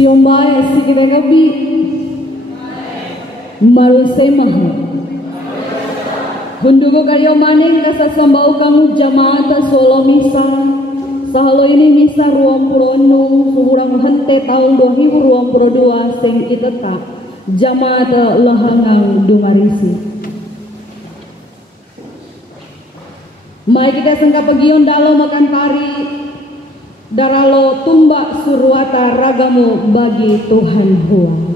Siombae sikite kabi marusai maha hundugo karyo maning kasasambau kamu jamaata solo misa sahalo ini misa ruang puronu suhurang hente tahun 2022 sing iteta jamaata lahangang dungarisi mai kita sengka pegion dalo makan tari daralo tumbak surwata ragamu bagi Tuhan Hua.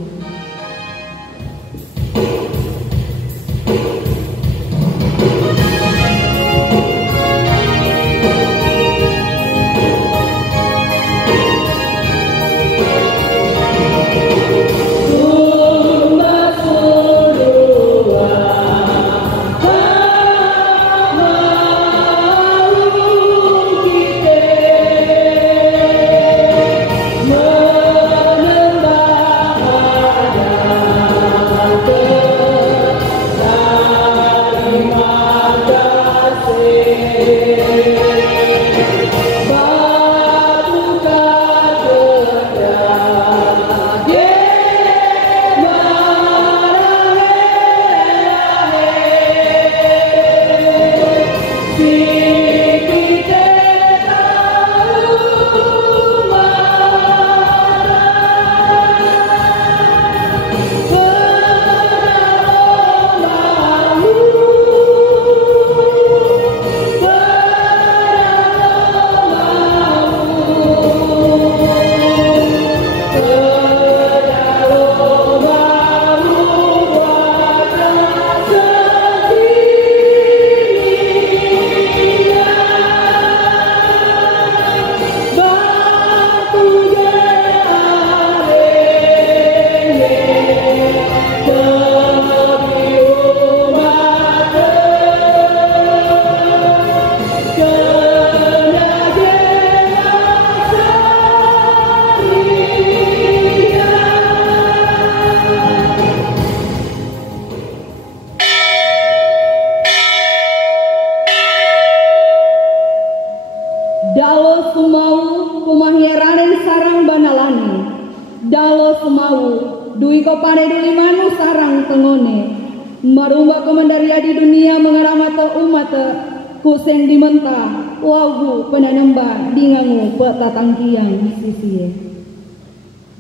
Kuseng dimenta, wagu penanamba dingangu petatangkiang sisie.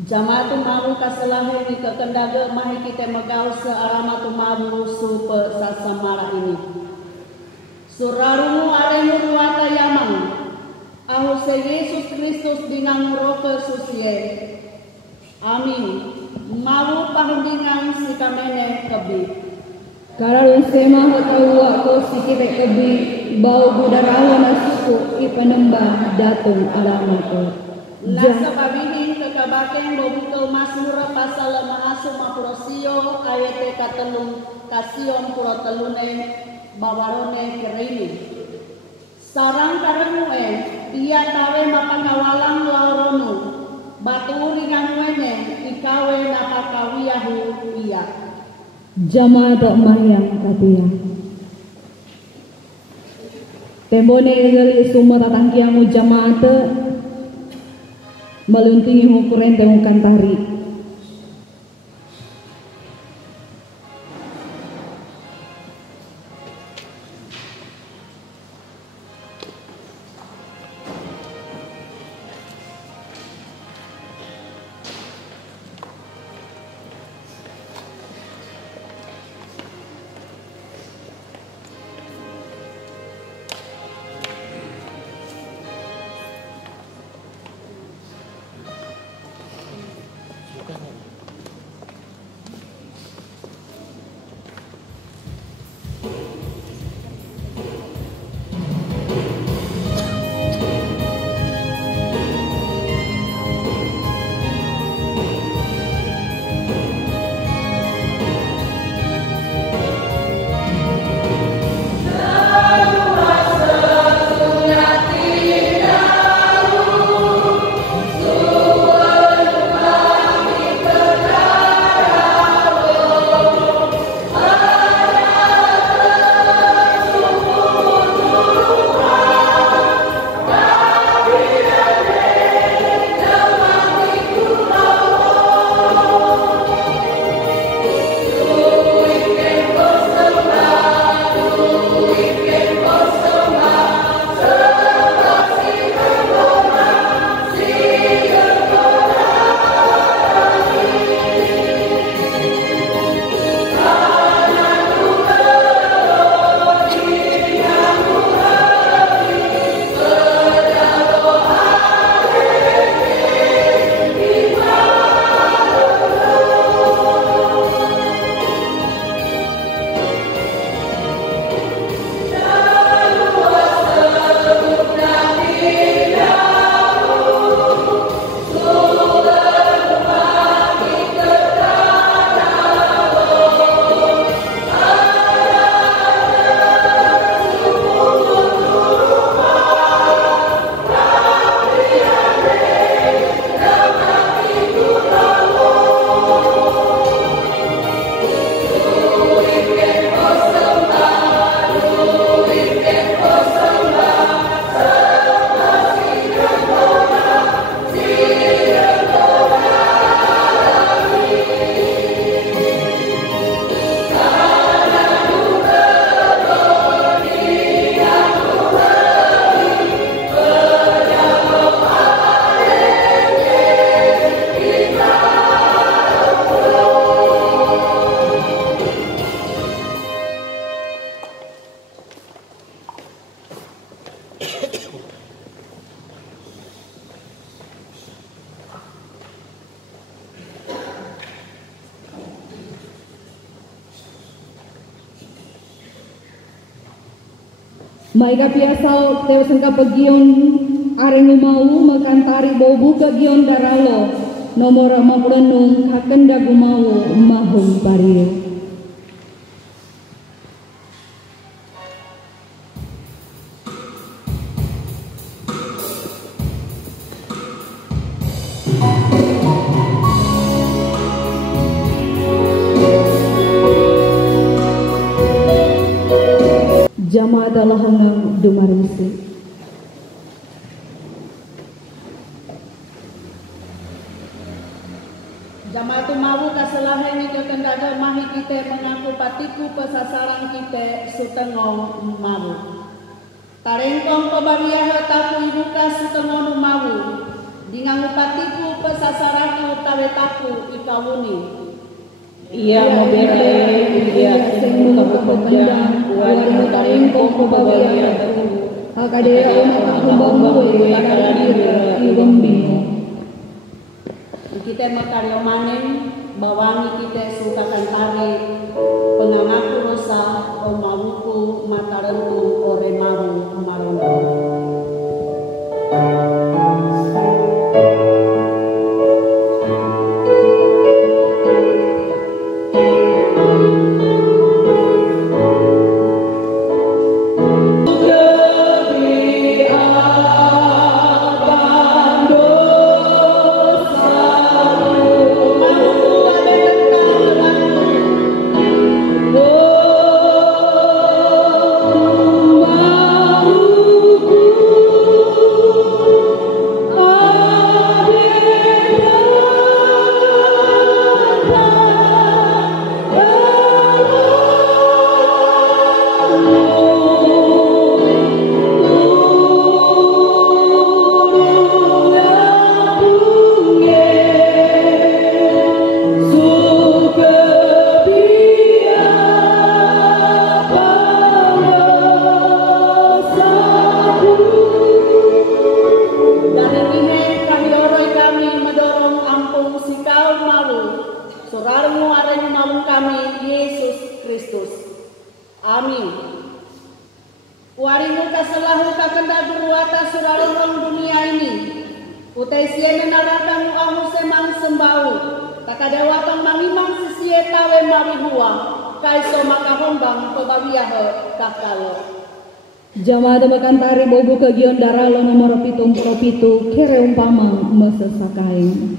Jamatu maru kaselahe ni kekendaga mahi kita megal searamatu maru supe sasamara ini. Surarumu aremu ruwata yamang, ahu se Yesus Kristus dingangu roke susie. Amin. Maru pahundingan si kamene kebi. Kararun sema hatawa ko sikite kebi bau budarawan suku ipanembah datung alamato. Nasa babihin kekabakeng bobukel masmura pasal mahasu mapurosio ayate katelung kasion puro telune bawarone kerini. Sarang karemue ia tawe mapangawalang lauronu batu ringanwene ikawe napakawiyahu iya. Jamaah dok mayang katia. Tembone gali sumber tatangkiamu jamaah te meluntingi hukuren temukan tari. Maika piasal teo sengka pegion areng mau makantari bobu kegion daralo nomor mapurenung kakenda gumau mahung pario. Jamaah adalah hengang dumarisi. Jamaah tu mawu kaselahan ni kekendaga mahi kita mengaku patiku pesasaran kita sutengong mawu. Tarengkong pebariah tapu ibuka sutengong mawu. Dingangu patiku pesasaran utawe tapu ikawuni. Ia memberi ia semu kepekenjang warna tarengkong pebariah tapu. Hakadea umat kumbang gue kaladir iwembino. Kita makaryo maning bawangi kita sukakan tarik pengangaku rosa omawuku matarentu ore maru marondo. Jamaah demekan tari bobo kegion daralo nomor pitung pitu kere umpama mesesakain.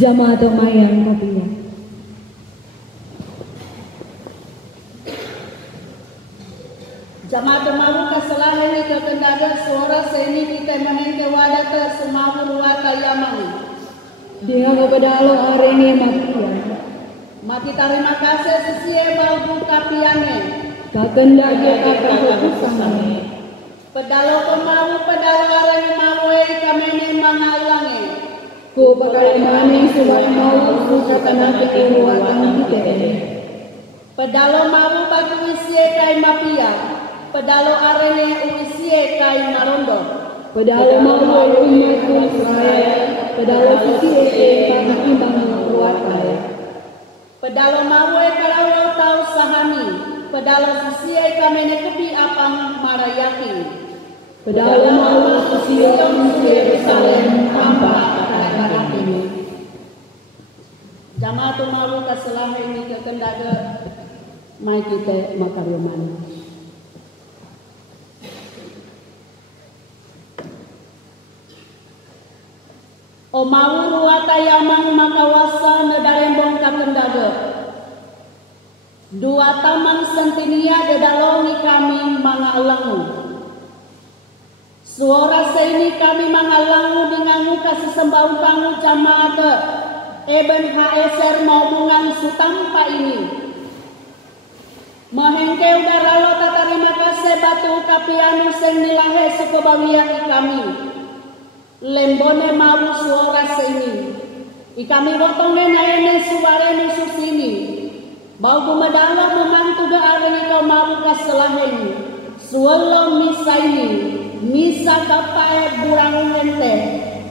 Jamaah domayang kopinya. Jamaah domawu kaselahan ni suara seni kita menengke wadah ke semawu ruata yamang. Dia kebedalo arene makia. Mati terima kasih sesie balbu kapiane. Kakendage kakahusangane. Pedalo pemawu pedalo arene mawe kamene mangalange. Ku pakalimane subang mau sukatanake ruwatan kita. Pedalo mawu bagi wisie kai mapia. Pedalo arene wisie kai marondo. Pedalo mau umatku Israel. Pedalo susie kami imang ruwatan. Pedalo mawe kalau tahu sahami. Pedalo susie kamene kebi apang marayaki. Pedalo mau susie Yerusalem tampak anak ini. Jamaah tu malu kaselah ini kekendaga mai kita makaryaman. O mau ruata yamang makawasa nedarembong kakendaga. Dua taman sentinia dedalongi kami mangalangu. Suara seini kami mangalangu denganmu kasih sembau kamu jamaat Eben HSR mau bungang sutampa ini. Mahengke udara lo terima kasih batu kapianu sing nilahe sukobawiaki kami. Lembone mau suara seini. Ikami botonge naene suarene susini. Bau bumedala memantu doarene kau mau kaselaheni. Suelo misa ini. Misa kapae burang ente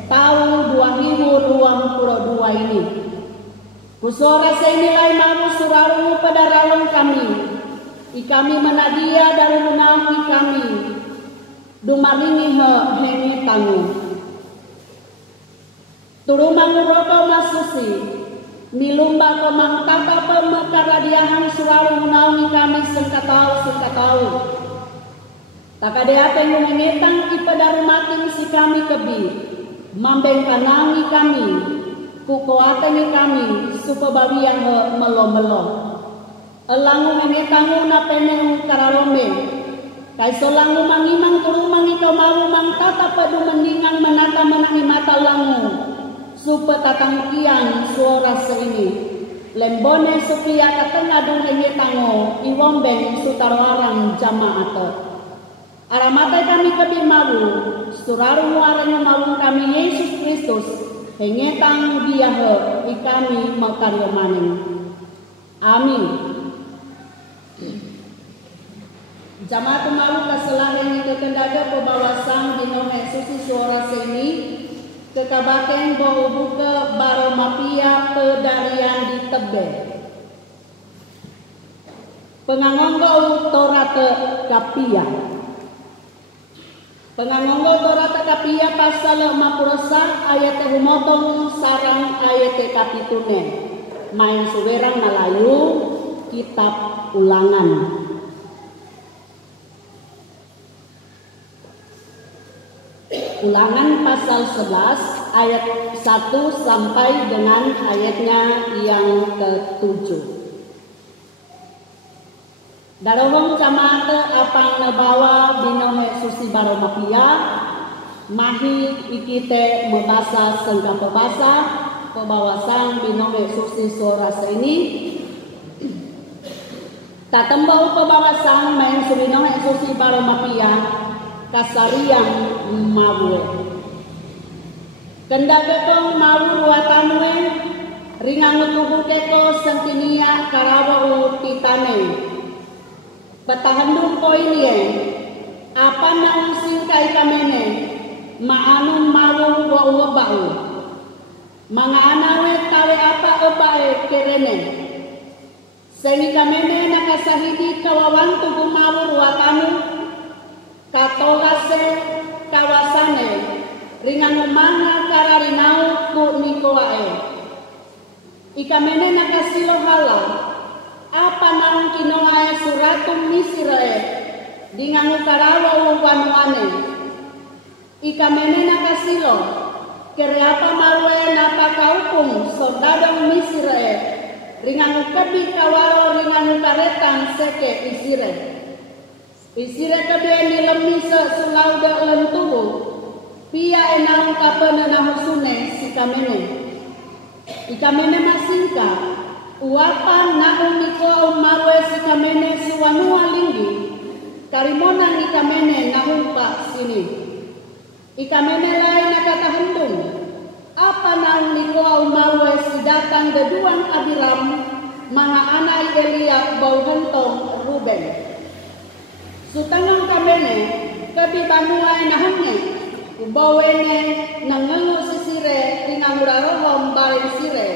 tahun 2022 ini. Kusora senilai mamu suraru pada ralong kami. Ikami menadia dari menawi kami. Dumaringi hengi tangu. Turumang roko masusi. Milumba kemang tata pemekaradiahan suraru menawi kami sengkatau. Takade apa yang mengetang ipada rumating si kami kebi. Mambeng kanangi kami. Kukoateni kami. Supabawi yang melo-melo. Elangu mengetangu napene kararombe. Kaisolangu mangimang turumang ikaw marumang tata padu mendingang menata menangi mata langu. Supa tatang kiang suara seini. Lembone supia katengah dung mengetangu. Iwombeng sutaruarang jamaat. Aramatai kami kebi mawu, suraru muaranya mawu kami Yesus Kristus, hengetang dia ikami makaryomaning. Amin. Jamaat mawu kaselahan yang kekendaga pembawasang dino Yesus suara seni, kekabaken bau buka baro mapia pedarian di tebe. Pengangonggo Torat kapia. Pengangonggo Torat kapia pasal 50 ayat humotong sarang ayat kapitune. Main suwerang Melayu kitab Ulangan. Ulangan pasal 11 ayat 1 sampai dengan ayatnya yang ke-7. Darawang jamaat apang nabawa binohe susi baromapia mahi ikite membasa sengka pebasa pebawasan binohe susi suara ini tatembau pebawasan main subinohe susi baromapia kasariang mabue kendagakong mawu ruatanwe ringang tubuh keko sentinia karawa kitane. Patahandung poin ye, apa nang singkai kamene, maanun mawu wa ubau, mga anawe tawe apa ubae kerene, sengi kamene nakasahidi kawawan tubuh mawu ruatanu, katolase kawasane, ringan umanga kararinau ku nikoae, ikamene nakasilo halal. Apa nang kinoae suratum misirae dengan ukarawa wanuane ikamene nakasilo kereapa marwe napa kaupung soldadong misirae ringan ukabi kawaro ringan ukaretan seke isire kebi ni lemisa sulauda lentubu Pia enang kapana nahusune si kamene. Ikamene masingka. Uapan naung niko marwe si kamene suwanua linggi. Karimona ikamene nahumpa sini. Ikamene lain nakata hendung. Apa naung niko marwe si datang deduan Abiram. Maha anak Elia bau hentong Ruben. Sutangang kamene kebi banuai nahane. Ubawene nangelu sisire tinangura rohom bareng sire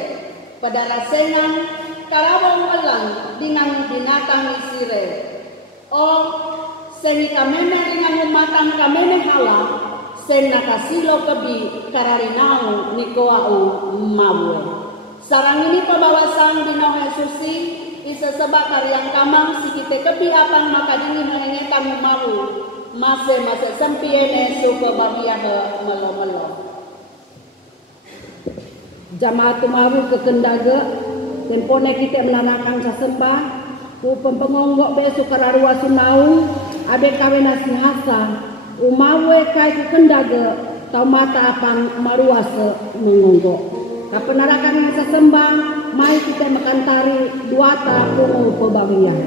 pada rasengan karawang welang dengan binatang sire. Oh seni kamene dengan matang kamene hala sen nakasilo kebi kararinau nikoau mawe. Sarang ini pembawasang dinohe susi isa sebab karyang kamang si kita kebi apang maka dini mengengetan malu. Masa sempiene suka bagian melo-melo. Jamaat maru ke kendaga, tempone kita melanakan sasembah, ku pempengonggok besok kararua sunau, abe kawena singasa, umawe kai ku kendaga, tau mata apan maruase mengonggok. Kapenarakan sasembah, mai kita makan tari dua taku pebagian.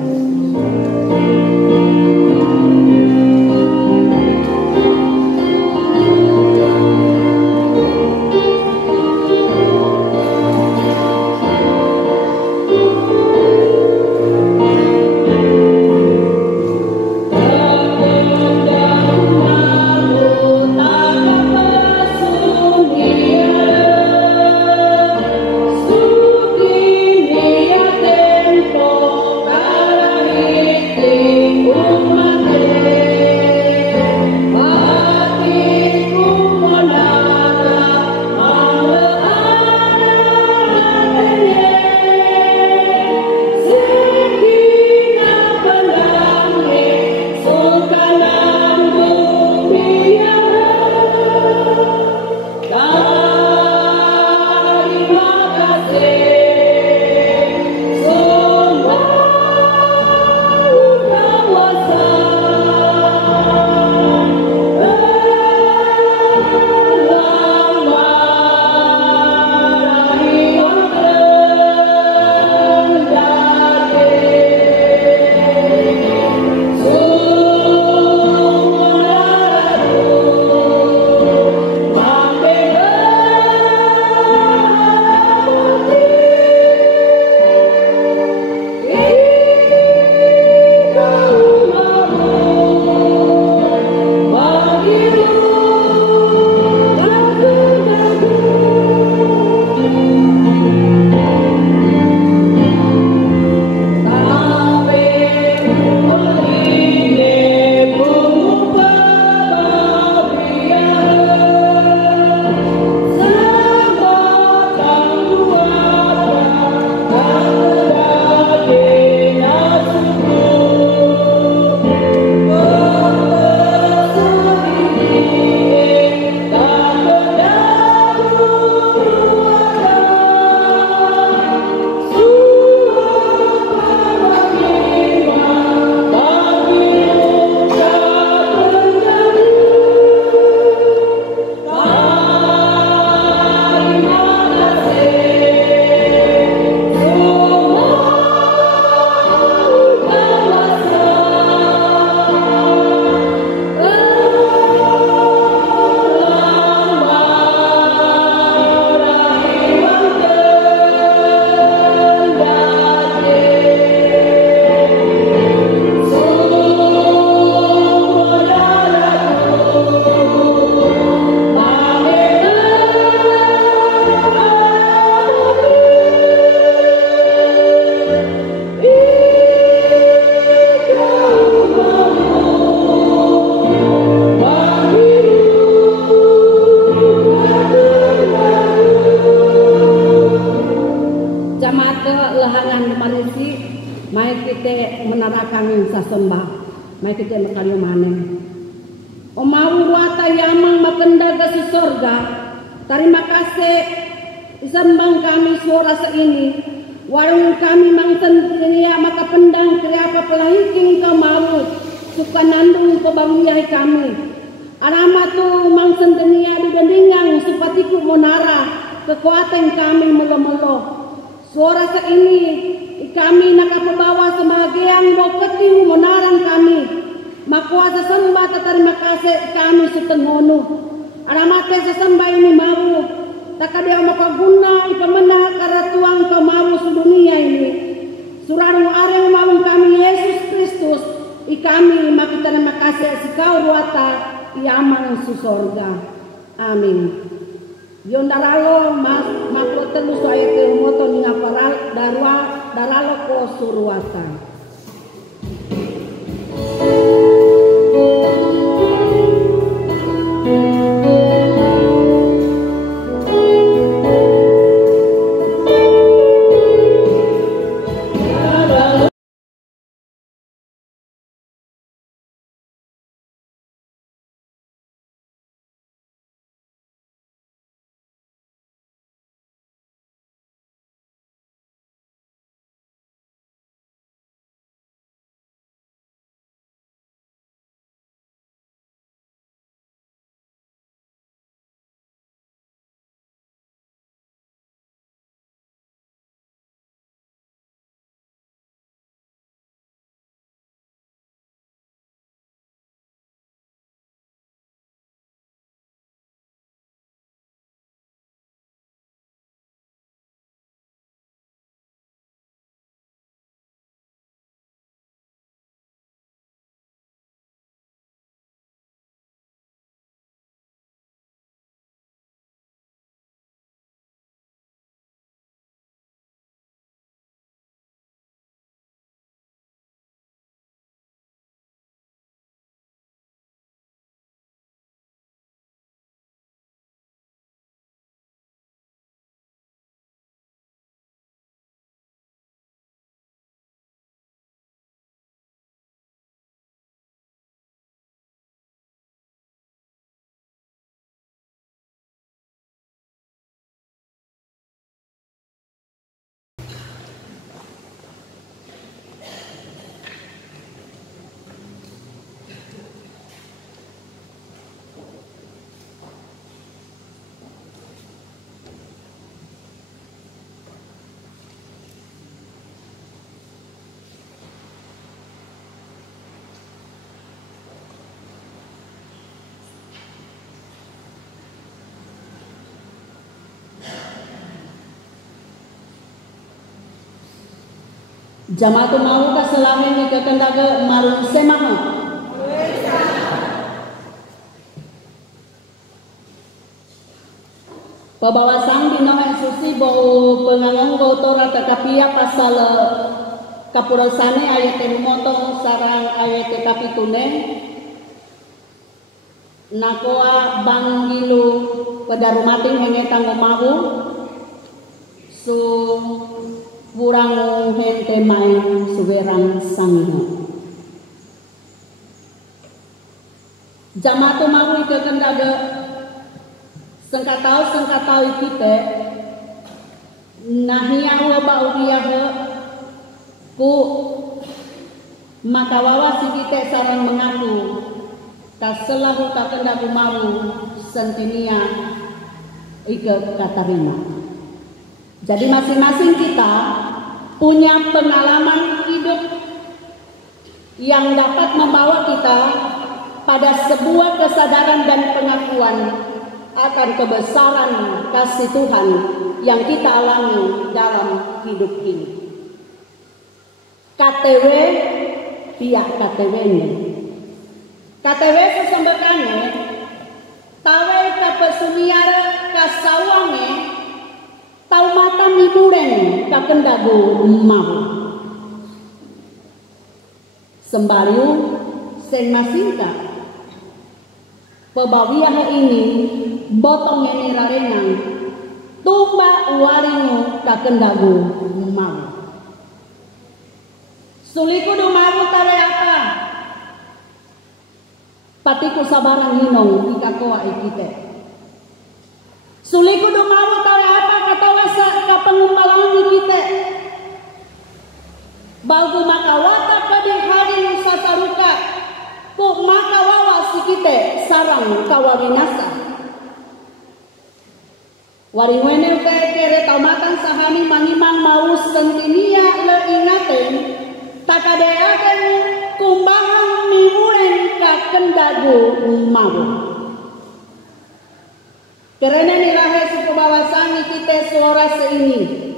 sasembah mai kita makan mana omawu wata yamang makendaga si sorga terima kasih sembang kami suara seini warung kami mangsen kriya maka pendang kriya apa pelahiking kau mawu suka nandung pebangiyai kami Arama tu mangsen dunia dibandingkan supatiku monara kekuatan kami melo-melo. Suara seini kami nakapabawa sebagian boketiu monaran kami. Makuasa sembah terima kasih kami setengono. Aramate sesembah ini mau. Takadia makaguna ipamenah karatuang ke mau sedunia ini. Suranu areng mau kami Yesus Kristus. Kami makita terima kasih sikau ruata iaman susorga. Amin. Yondaralo maklo telu saya ke moto ni aparal daralo ko suruata. Jamaatu mau ka selama ni kekendaga marun semaha. Pabawasang dinohen susi bau pengangang bau tora kakapia pasal kapurasane ayat motong sarang ayat kapitune nakoa bangilu padarumating hene tanggo mahu su kurang hente main suberang sangno. Jamaatu mau ike kendaga sengkatau kita nahiyahu baudiyahu ku maka wawasi kita sarang mengaku kaselahu kakendagu mau sentinia ike katarima. Jadi masing-masing kita punya pengalaman hidup yang dapat membawa kita pada sebuah kesadaran dan pengakuan akan kebesaran kasih Tuhan yang kita alami dalam hidup ini. KTW pihak KTW ini. KTW sesembekane tawe kapesumiara kasawange tau mata midureng kakendagu mau. Sembaru sen masingka pebawiah ini botong yang rarengan tumba waringu kakendagu mau. Suliku do mau tare apa? Patiku sabarang hinong ikakoa ikite. Suliku do mau tare apa kata wasa kapengumpalangan kita. Bagu makawata kadi hari sasaruka ku maka wawa si kite sarang kawawinasa. Waringwene kere taumatan sahani mangimang mau sentinia le ingaten takadeaken kumbahan mimuren kakendagu mau. Karena nirahe suku bawasani kita suara seini.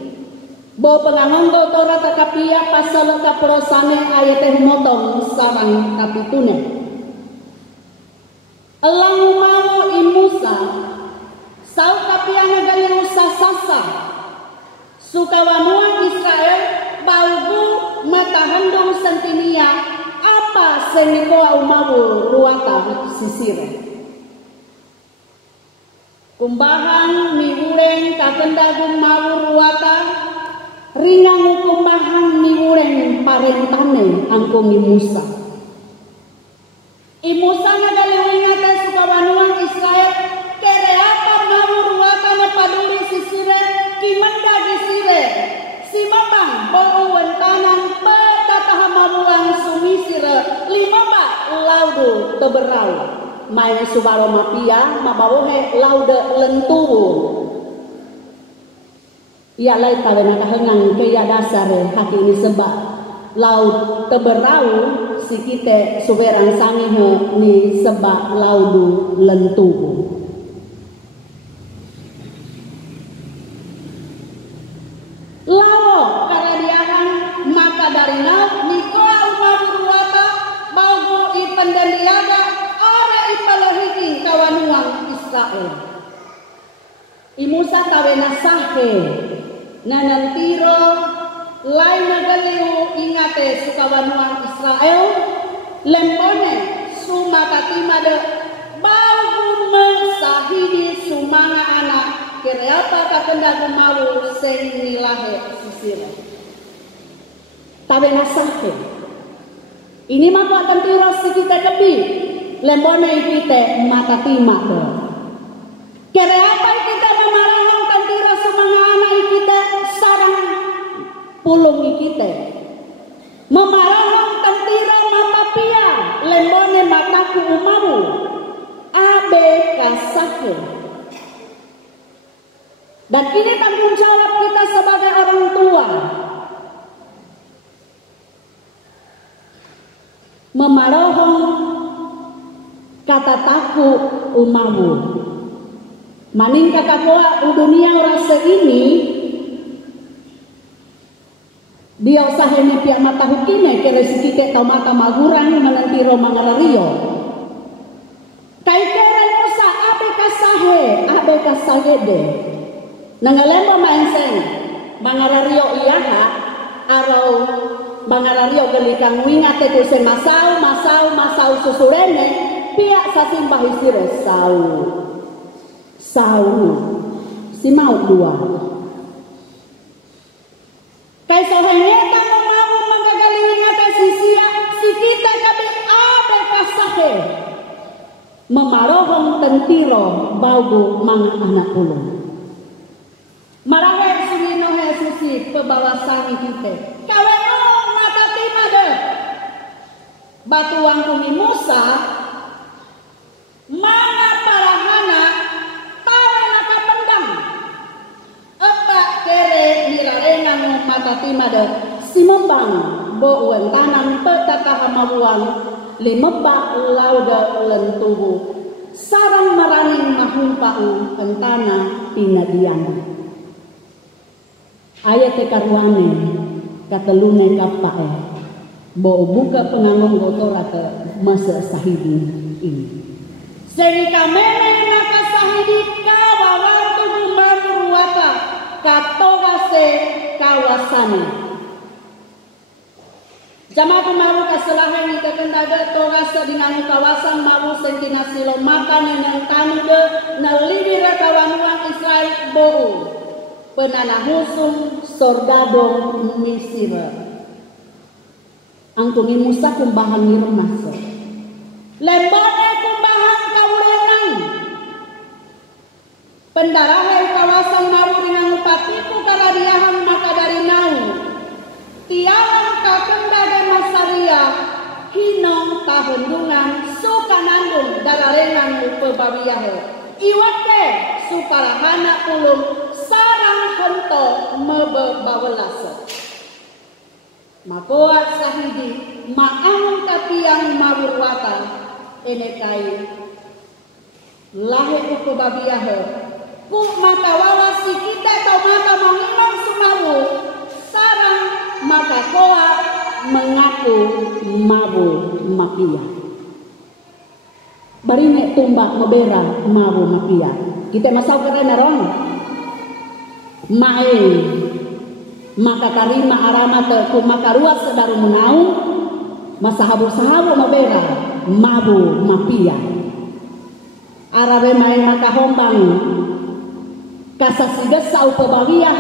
Bo pengangonggo tora takapia pasal kaprosane ayateh motong sarang kapitune. Elang mau imusa sau kapia nagali usasasa. Sukawanuan Israel balgu matahandong sentinia apa senikoa umawu ruata sisire. Kumbahan miureng kakendagung mau ruata ringang kumbahan miureng parentane angkung imusa. Imusa nagaliwingate sukawanuang Israel kere apa mau ruata na paduli sisire kimanda disire simabang bau wentanan petatahamamuang sumisire limaba laudu teberau. Mai subaro mapia mabawohe laude lentuwu. Ia lai kawena kahengang kaya dasare haki ini sebab laut teberau si kite suberang sangihe ni sebab laudu lentuwu. Lawo karadiahan maka dari laut nikoa umaburuata balgu ipendendiaga ipalahiki kawanuang Israel. Imusa kawena sahe nanantiro lain nagaliu ingate sukawanuang Israel lempone sumakatimade bagu mesahidi sumanga anak kereapa kakendagu malu seng nilahe sisire. Kawena sahe. Ini maka akan tiro si kita kebi. Lembone kita mata timak do. Kere apa kita memarahang tantira semanga anak kita sarang pulung kita. Memarahang tantira mata pia lembone mataku umamu. Abe kasake. Dan ini tanggung jawab kita sebagai orang tua. Memarahang kata taku umamu. Maning kakakoa dunia rasa ini dia usahanya pihak mata hukine kere sikite tau mata magurang menentiro mangarario. Kai kere musa abe kasahede. Nangalemba maenseng mangarario iyaha arau mangarario gelikang wingate tu se masau susurene. Pihak sasimbah isire sau si mau dua kai sohenge tamu mau menggagali ngate sisia si kita kabe abe kasahe memarohong tentiro baugu mang anak ulun marahe sumino he susi pebawasani kita kaweno mata timade batuang kumi Musa mana parahana tawe naka pendam apa kere nirarenang mata timade simembang bo uwen tanam petatahamabuang limebak lauda lentubu sarang maraning mahumpau pentana pinadiana ayat karuane katelune kapae bo buka pengangong gotorate masa sahidi ini. Serika mene naka sahidi kawawan tubuh maruwata katogase kawasani. Jamaah maru kaselahan ika kendaga togase dinanu kawasan maru sentina silo makan yang tanude nalibira kawanuan Israel bou penana husung sordado misira. Angkungi Musa kumbahan ngirum masuk. Lembone kumbahan kaulenang. Pendarahan kawasan maru dengan upatiku karadiahan maka dari nau. Tiang kakenda de masaria hinong pahendungan suka nandung dalarengan pebabiyah iwake sukarahana ulun sarang hento mebe bawelase makoat sahidi maang kapiang mawurwata enekai lahe pebabiyah ku maka walasi kita atau maka mengimam sumawu sarang maka koa mengaku mabu mapia bari nek tumbak mebera mabu mapia kita masau keren rong mae maka karima arama te ku maka ruas sedaru menau masahabu-sahabu mebera mabu mapia arabe mae maka hombang kasasigesau pebawiyah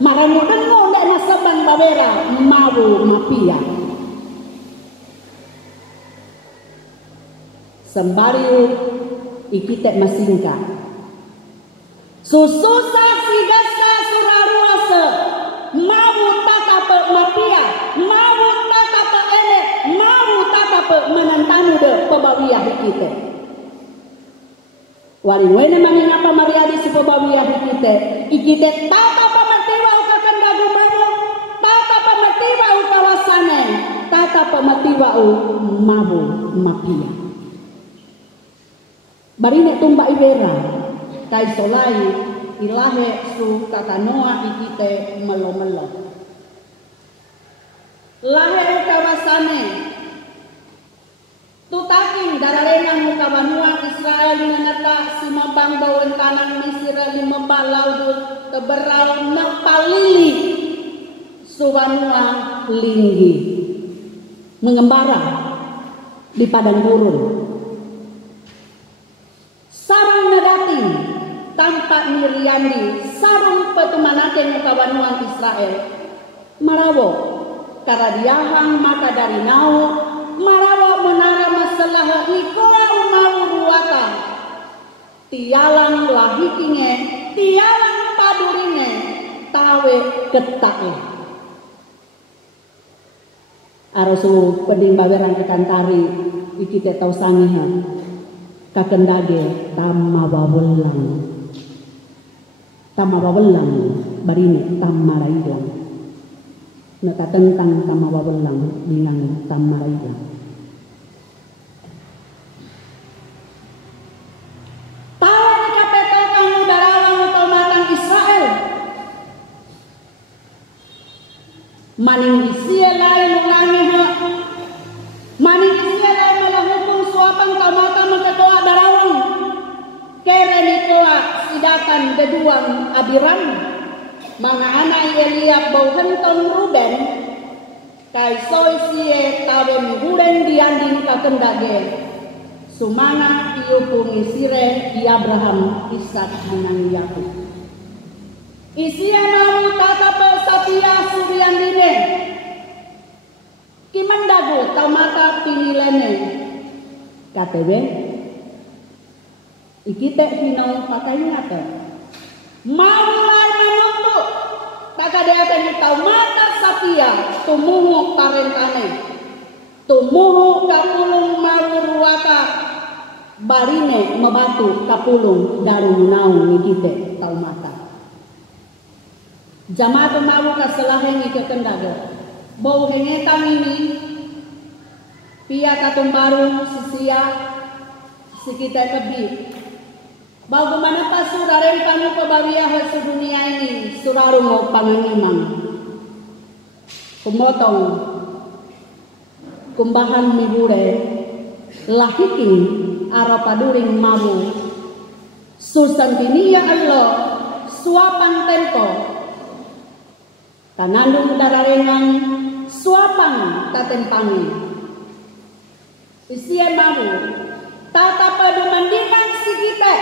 marangudan ngondak nasabang babera mabu mapia sembari ikitek masingka sususa sigasa suraruasa mabu tatape mapia mabu tatape ele mabu tatape menantanu de pebawiyah ikitek wali wene maningapa mariadi si pebawiyah ikitek tata pamatiwa ukakendagu baru tata pamatiwa ukawasane tata pamatiwa mabu mapia barine tumba ibera kai solai ilahe su kakanoa ikite melo-melo lahe ukawasane tutaking dararenang mukabanua Israel menata simabang bawen tanang Mesir limebah laut teberau nepalili suwanua linggi mengembara di padang gurun sarang nadating tampak miriandi sarung petumanake mukabanua Israel marawo karadiahang maka dari nau marawa menara masalah ikoa umaru ruwata tialang lahikinge tialang paduringe tawe ketae arasu peding baweran kekantari ikite tau sangihan kakendage tamawawelang barine tamarailang neka tentang tamawawelang dengan tamarailang maning isia lain ulangiha maning isia lain malah hukum suapan tamata mengketua darawang kere nikoa sidakan deduang abiran mga anay Eliab bau hentong Ruben kay soy siye tawe miguren dianding kakendage sumana iupung isire di Abraham Ishak menang Yakub Isia mau tatape satia suryandine kimandagu tamata pinilene KTB ikite final pakaingate maulai menuntut takadeaten tamata satia tumuhu parentane tumuhu kapulung maruruata barine mebatu kapulung dari naung ikite taumata jamaat malu kaselahengi kekendaga bau hengetang ini pia katong baru sisia sikita kebi bau kemana pasu dareng panu pebawiyah sedunia ini suraru mau pangangimang kumotong kumbahan mibure lahiking arapaduring mabu susantini ya Allah suapan tempo tanandung dararengan suapang tatempangi isia mabu tata padu mandimang sikite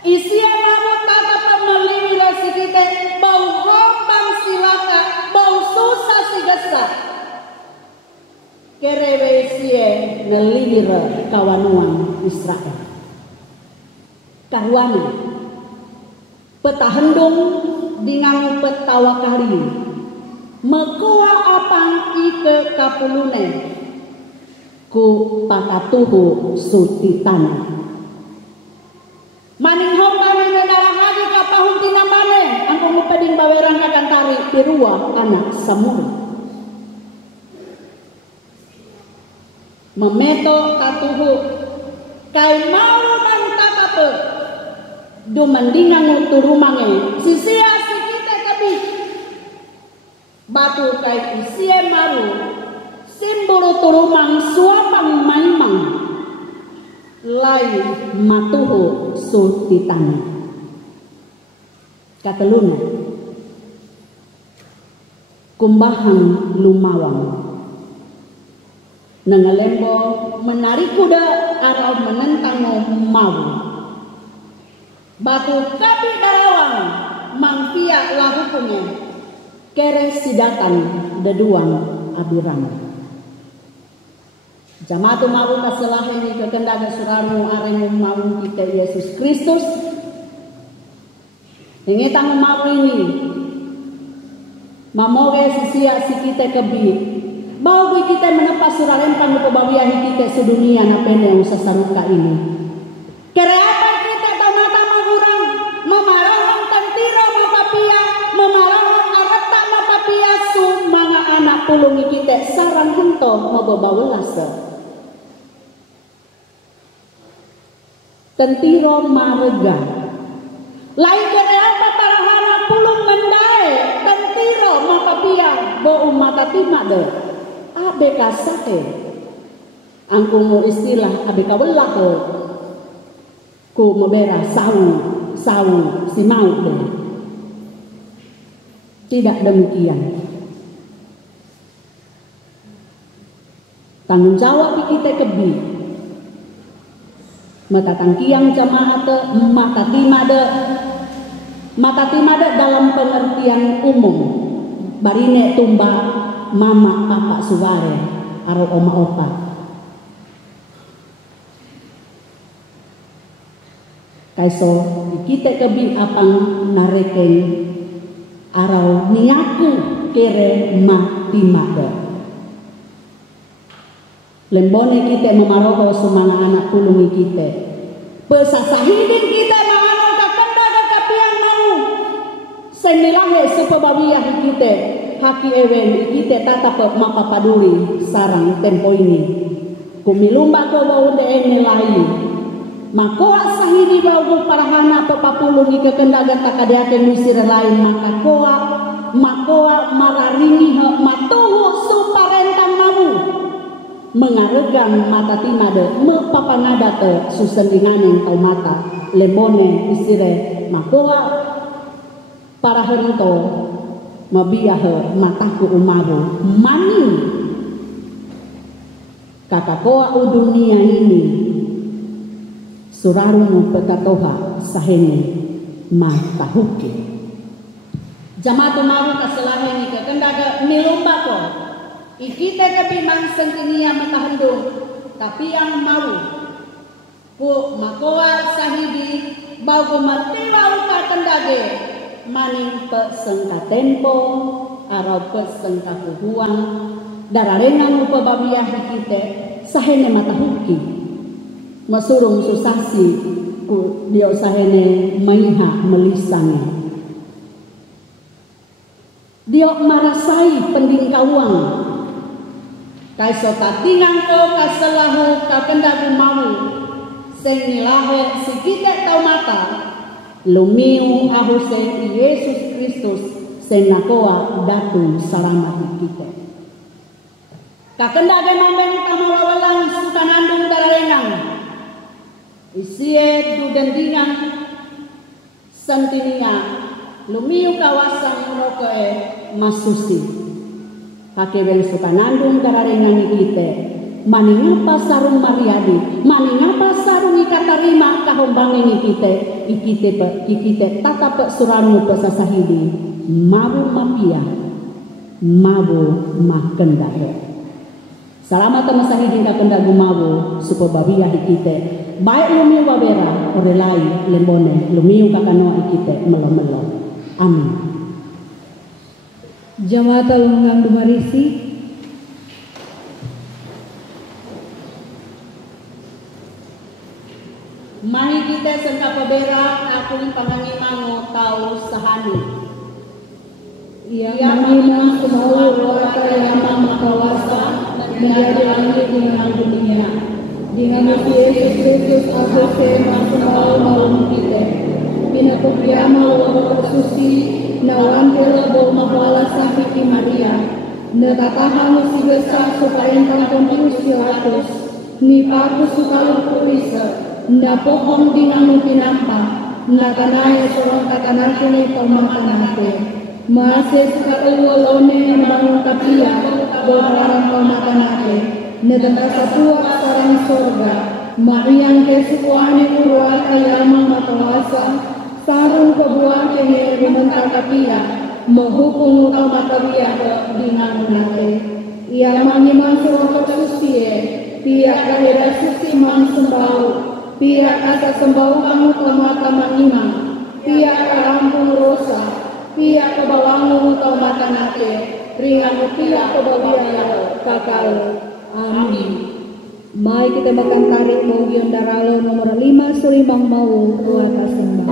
isia mabu tata pemeliwira sikite bau hombang silaka bau susah sigesa kerewe isie neliwira kawanuan Israel karuana petahendung dengan petawakari mekua apang ike kapulune ku pakatuhu sutitana. Maning homba ni darah hagi kapahuntina mane angko mupading bawerang kakantari pirua anak samuri. Memeto katuhu kai mau dan tatape dumandingan turumange sisia sikite kabi batu kai isie maru simbolo turumang suapang maimang lai matuhu sutitana. Kateluna kumbahang lumawang nengalembo menarik kuda arau menentang mau batu kapi darawang mangpia lahukunya kere sidatan deduang abirang jamatu mau kaselahen kekendaga suramu areng mau kita Yesus Kristus nengetang mau ini mamoge sisia si kita kebi bahwa kita menepas surarempang kebawiahi kita sedunia napene yang sasaruka ini. Kere apa kita tamata mahurang memarahang tantiro mapapia memarahang arata mapapia su mga anak pulungi kita sarang hento mababawelasa. Tantiro marega. Lain kere apa parahana pulung mendae tantiro mapapia bo umatatima de. Abe kasake angkung istilah abe kawela ku mebera sawu si mau deh. Tidak demikian. Tanggung jawab kita kebi mata tangkiang jamaat mata timade dalam pengertian umum barine tumba mama papa suware aro oma opa kaiso kita kebi apang nareken arau niaku kere ma timade lembone kita memaroho sumanga anak pulungi kita pesasahidin kita mangano kakanda kakapiang mau senilahe supabawiyah kita haki ewen kita tatap mapapaduli sarang tempo ini kumilumba ko bau de ene lain makoa sahidi bau parahana papapulung ikekendaga takadeake musir lain maka makoa mararini matuhu suparentang mamu mengaregang mata timade mepapangada te susendinganing tau mata lemone isire makoa para hento mabiah mataku umaru maning kakakoa udunia ini surarumu petatoha sahene matahuki jamatu maru kaselaheni kekendaga milumbako ikite kebimang sentinia matahendung tapi yang maru ku makoa sahidi bau matiwa upa kendage maning pesengka tempo arau pesengka kuhuang dararengan upa babiah kita sahene matahuki masurung susasi ku dio sahene maiha melisane dio marasai pendingkawang kaiso tatingang ko kaselahu kakendagu mau sing nilahe si kita tau mata lumiu ahuse Yesus Kristus senakoa datu selamat kita. Kakenda gemambeng tamalawalang sukanandung dararengang. Isie dudendingan sentinia lumiu kawasan muroke masusi. Kakebeng sukanandung dararengang kita. Maningapa sarung mariadi, maningapa sarung ikatarima kahombang ini ikite tatap suramu pesasahidi, mabu mapia, mabu makendare. Selamat masahidi kakendagu mabu supababiah ikite, baik lumiu babera orelai lembone lumiu kakanoa ikite melo-melo. Amin. Jamaah talungang dumarisi Mahi kita sengka pabera aku pangangimango tau sahani. Ia menghina semua ruata yang makawasa menjadi langit dengan dunia. Dengan Yesus Kristus aku sema semua malam kita. Bina kebiama wala susi nawan pula bol mawala sakiti Maria. Netatahan si besar supaya engkau Pilatus. Ni paku sukalu kuisa. Na pohon dinanu pinampa. Na tanaya sorong katanake tomatanake. Masih sukalu walone bangun kapia. Bolarang tomatanake. Netata satua sarang sorga. Mariang kesukuane urwata yamang matawasa. Sarung kebuang kehir mentar kapia. Menghukum utama makawiyah dengan nate. Ia mangimang surah susie. Pihak kahira susi mang sembau. Pihak asa sembau kamu utama mangimang. Pihak karampung rosa. Pihak kebawangu utama nate. Ringan pihak kebawiyah kakal. Amin. Mari kita makan tarik Mogion Daralo nomor 5 Surimang Mau Ruata Sembah.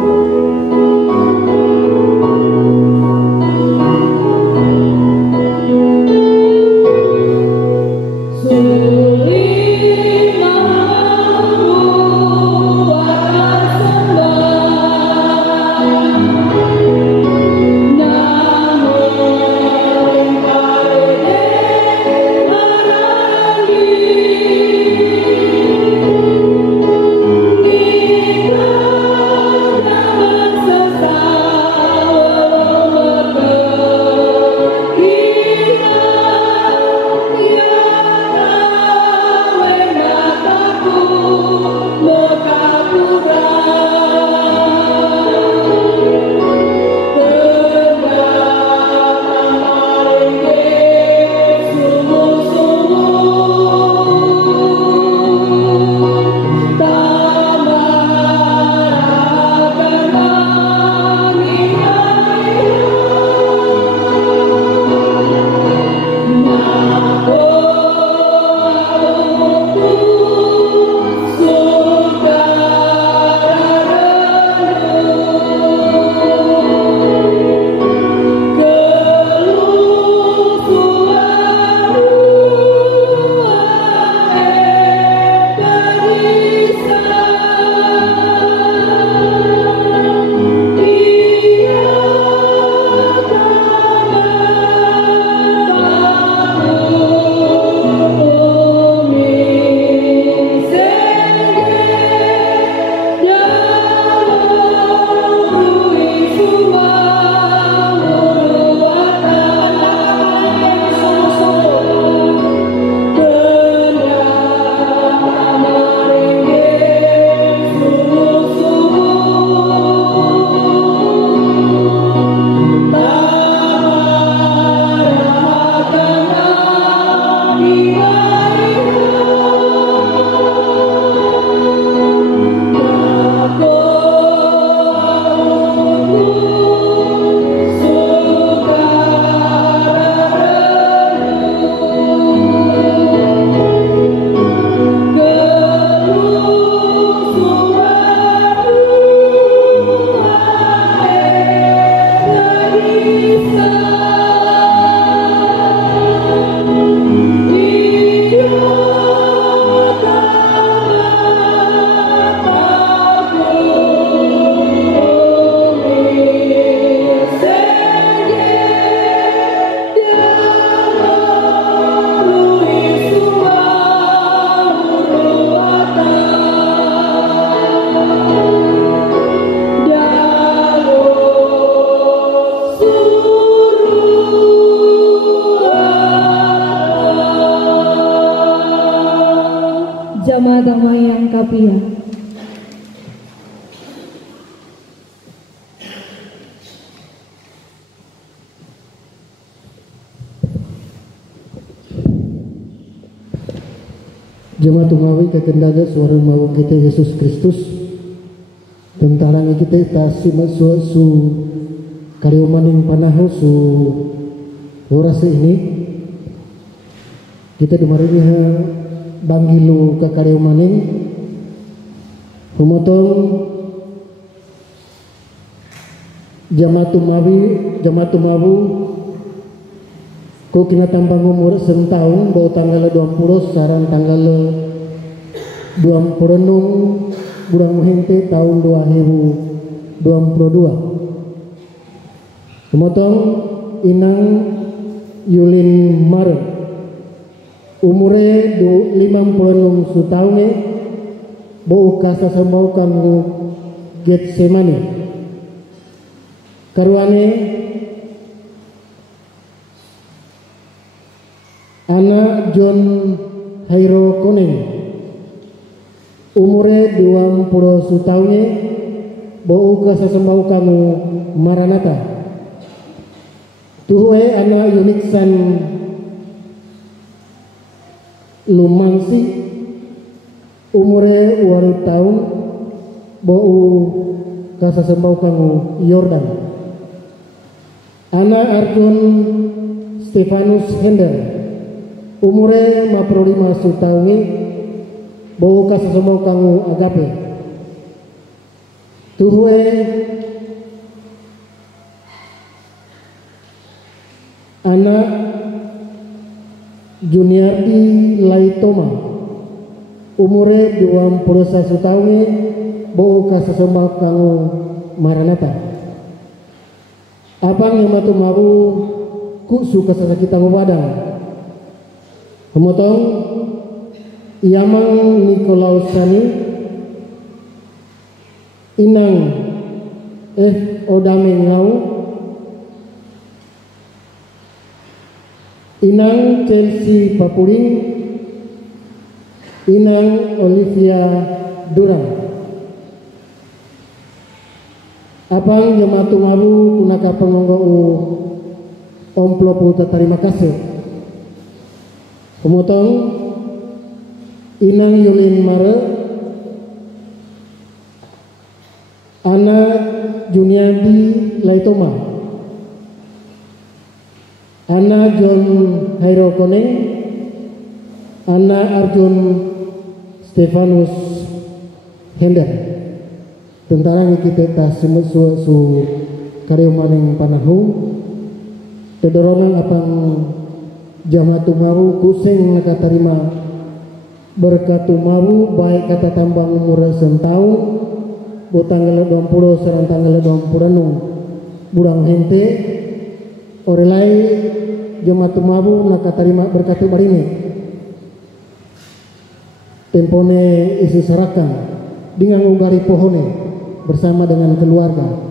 Jamaah damai yang kapia. Jemaat tumawi kekendaga suara mau kita Yesus Kristus tentaran kita tasima su karyomaning panaho su oras ini kita dimarinya bangilu ke karyomaning Pemotong jamaah tumabu ko kina tambang umur sentahun bau tanggal 20 sekarang tanggal 26 bulan Muhinte tahun 2022. Pemotong Inang Yulin Maret umure 56 tahunnya bau kasa sembau kanggo Getsemani karuane anak John Hairo Koneng umure 20 tahunnya bau kasa sembau kanggo Maranatha tuhue anak Yuniksan Lumangsi umure 2 tahun bau kasa sembau kanggo Yordan anak Arjun Stefanus Hender umure 55 tahun bau kasa sembau kanggo Agape tuhue anak Juniardi Laitoma umure 21 tahun bau kasa sembau kanggo Maranatha abang yang matumabu ku suka sasakita mabadang pemotong Yamang Nikolaus Sani Inang Odame Ngau Inang Chelsea Papuling Inang Olivia Durang abang jemaat tumabu kunaka pengonggo omplopu terima kasih pemotong Inang Yulin Mare anak Juniadi Laitoma anak John Hairo Koneng anak Arjun Stefanus Hender tentara kita tas su karya maning panahu tederongan apang jamaah tumaru kusing nakatarima berkat tumaru baik kata tambang umur sentau bu tanggal 20 serang tanggal 26 bulan hente orelai jamaah tumaru nakatarima berkat barini tempone isi sarakan dengan ugari pohone bersama dengan keluarga.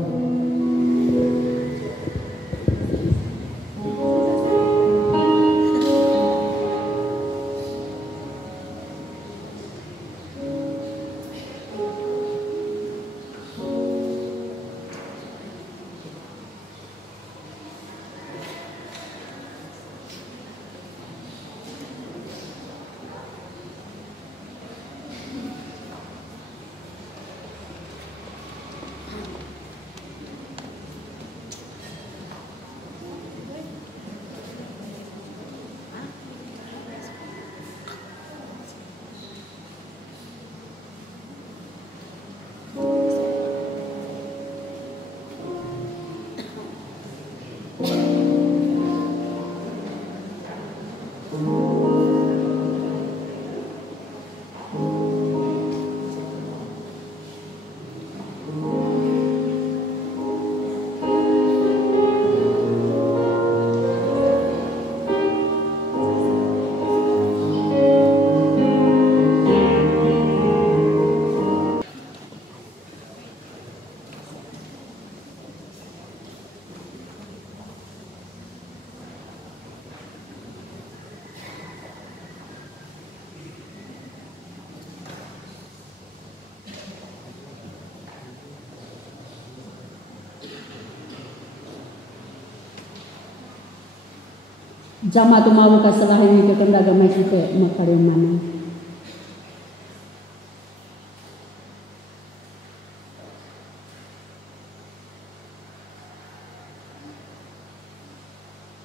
Jamaah tumawu kasalahin ni kekendaga mai kita makarin mana.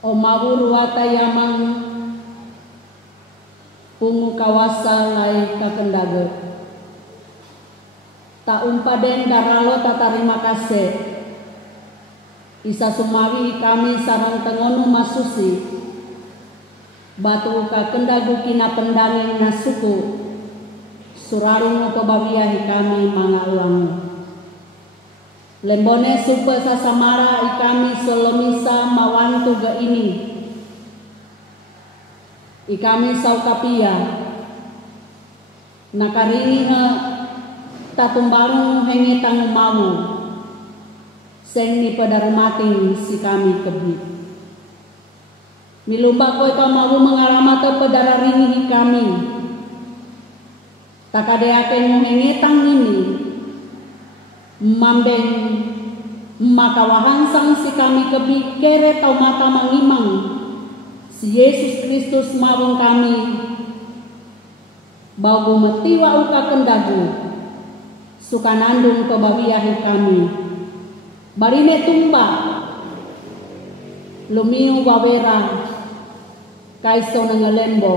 O mawu ruwata yamang pungu kawasa lai kekendaga. Ta umpaden daralo ta tarima kasih. Isa sumawi kami sarang tengono masusi. Batu ka kendagu kina pendangin nasuku. Surarungu pebawiahi kami mangalangu. Lembone supe sasamara ikami solomisa mawantu ga ini. Ikami saukapia. Nakarini he tatumbarung hengi tangu mau. Seng ni padarmating si kami kebi. Milumba ko ikaw mau mengaramata padararini kami. Takadeaken mo hengi tang ini. Mambeng makawahansang si kami kebi kere tau mata mangimang si Yesus Kristus mawang kami bau metiwa uka kendagu sukanandung kebawiahi kami barine tumba lumiu wawera kaiso nangalembo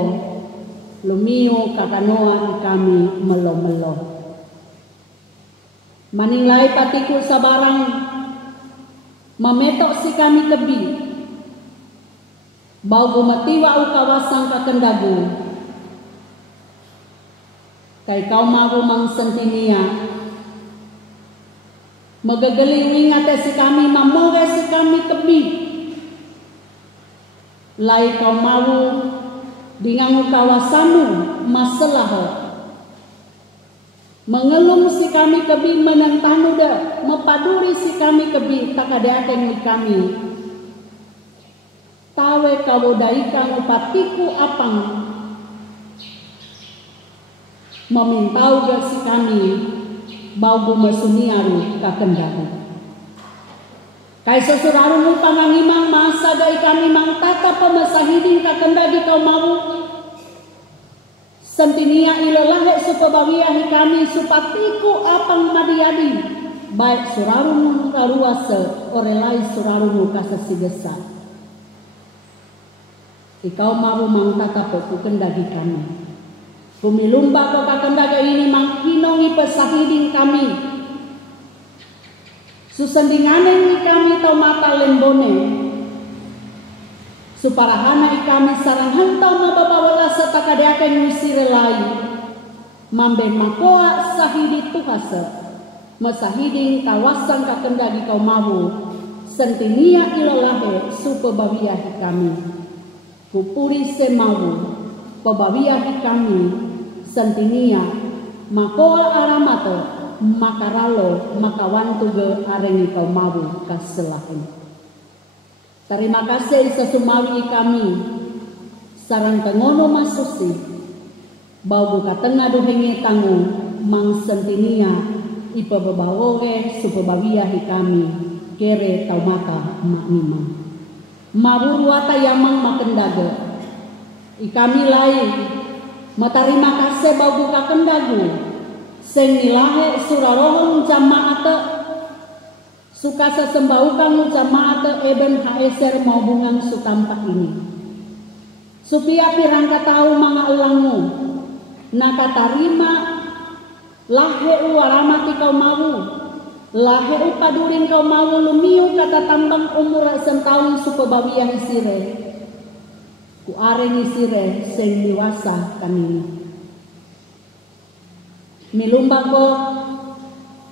lumiu kakanoa kami melo-melo. Maninglay patiku sabarang memetok si kami kebi. Bau gumatiwa u kawasang kakendagu. Kay kau magu mang sentinia. Magagaling ingate si kami mamoge si kami kebi. Lay kau magu dingangu kawasanu masalah. Mengelung si kami kebi menentanu da mepaduri si kami kebi takadeaken kami. Tawe kawodai kang upatiku apang memintau ga si kami bau mesuniaru kakendagu. Kai sesuraru pangangimang masa dai kami mang tata pemasahidin kakendagi kau mau. Sentinia ilalahe supabawiahi kami supatiku apang madiadi. Baik surarumu karuase orelai surarumu kasasigesa. Ikau mau mangtata poku kendagi kami. Pumilumba ko kakendagi ini manghinongi pesahidin kami. Susendinganen ni kami tau mata lembone. Suparahana ikami sarang hentau mababawala setakadeaken musirelai. Mambe makoa sahidi tuhasa. Masahiding kawasan kakendagi kau mahu. Sentinia ilolahe supabawiahi kami. Kupuri semawu. Pabawiahi kami. Sentinia makoa aramata. Makaralo makawantu ge arengi kau mahu kaselahin. Terima kasih sesumawi kami sarang tengono masusi bau buka tengah duhengi tanggung mang sentinia ipa bebawoge supabawiahi kami kere tau mata maknima maburuata yamang makendaga ikami lain matarima kasih bau buka kendagu seng nilahe surarohong jamaata suka sesembaukan jamaat Eben Haeser mau bungang sutampak ini. Supaya pirangka tahu mga elangu. Nakatarima lahe uwaramati kau mau. Lahe upadurin kau mau lumiu kata tambang umur sentaun supabawiyah isire. Ku areng isire seng diwasa kanini. Milumbako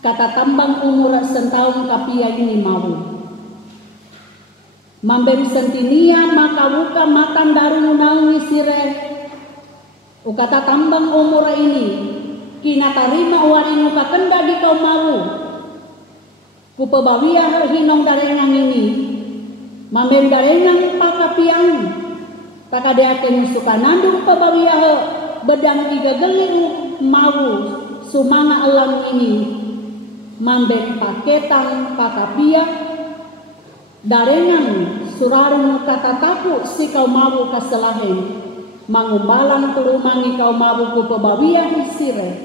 kata tambang umur sentaun kapia ini mau. Mambem sentinia maka buka matan daru naungi sire. Ukata tambang umur ini kina tarima uwarinu kakenda di kau mau. Kupebawia hinong darengang ini. Mambem darengang pakapiang. Takadeaken suka nandung pebawia bedang igageli mau sumanga elang ini. Mambeng paketang pakapia darengan surarung kata taku si kau mau kaselahen mangumbalang tulumangi kau mau ku pebawia hisire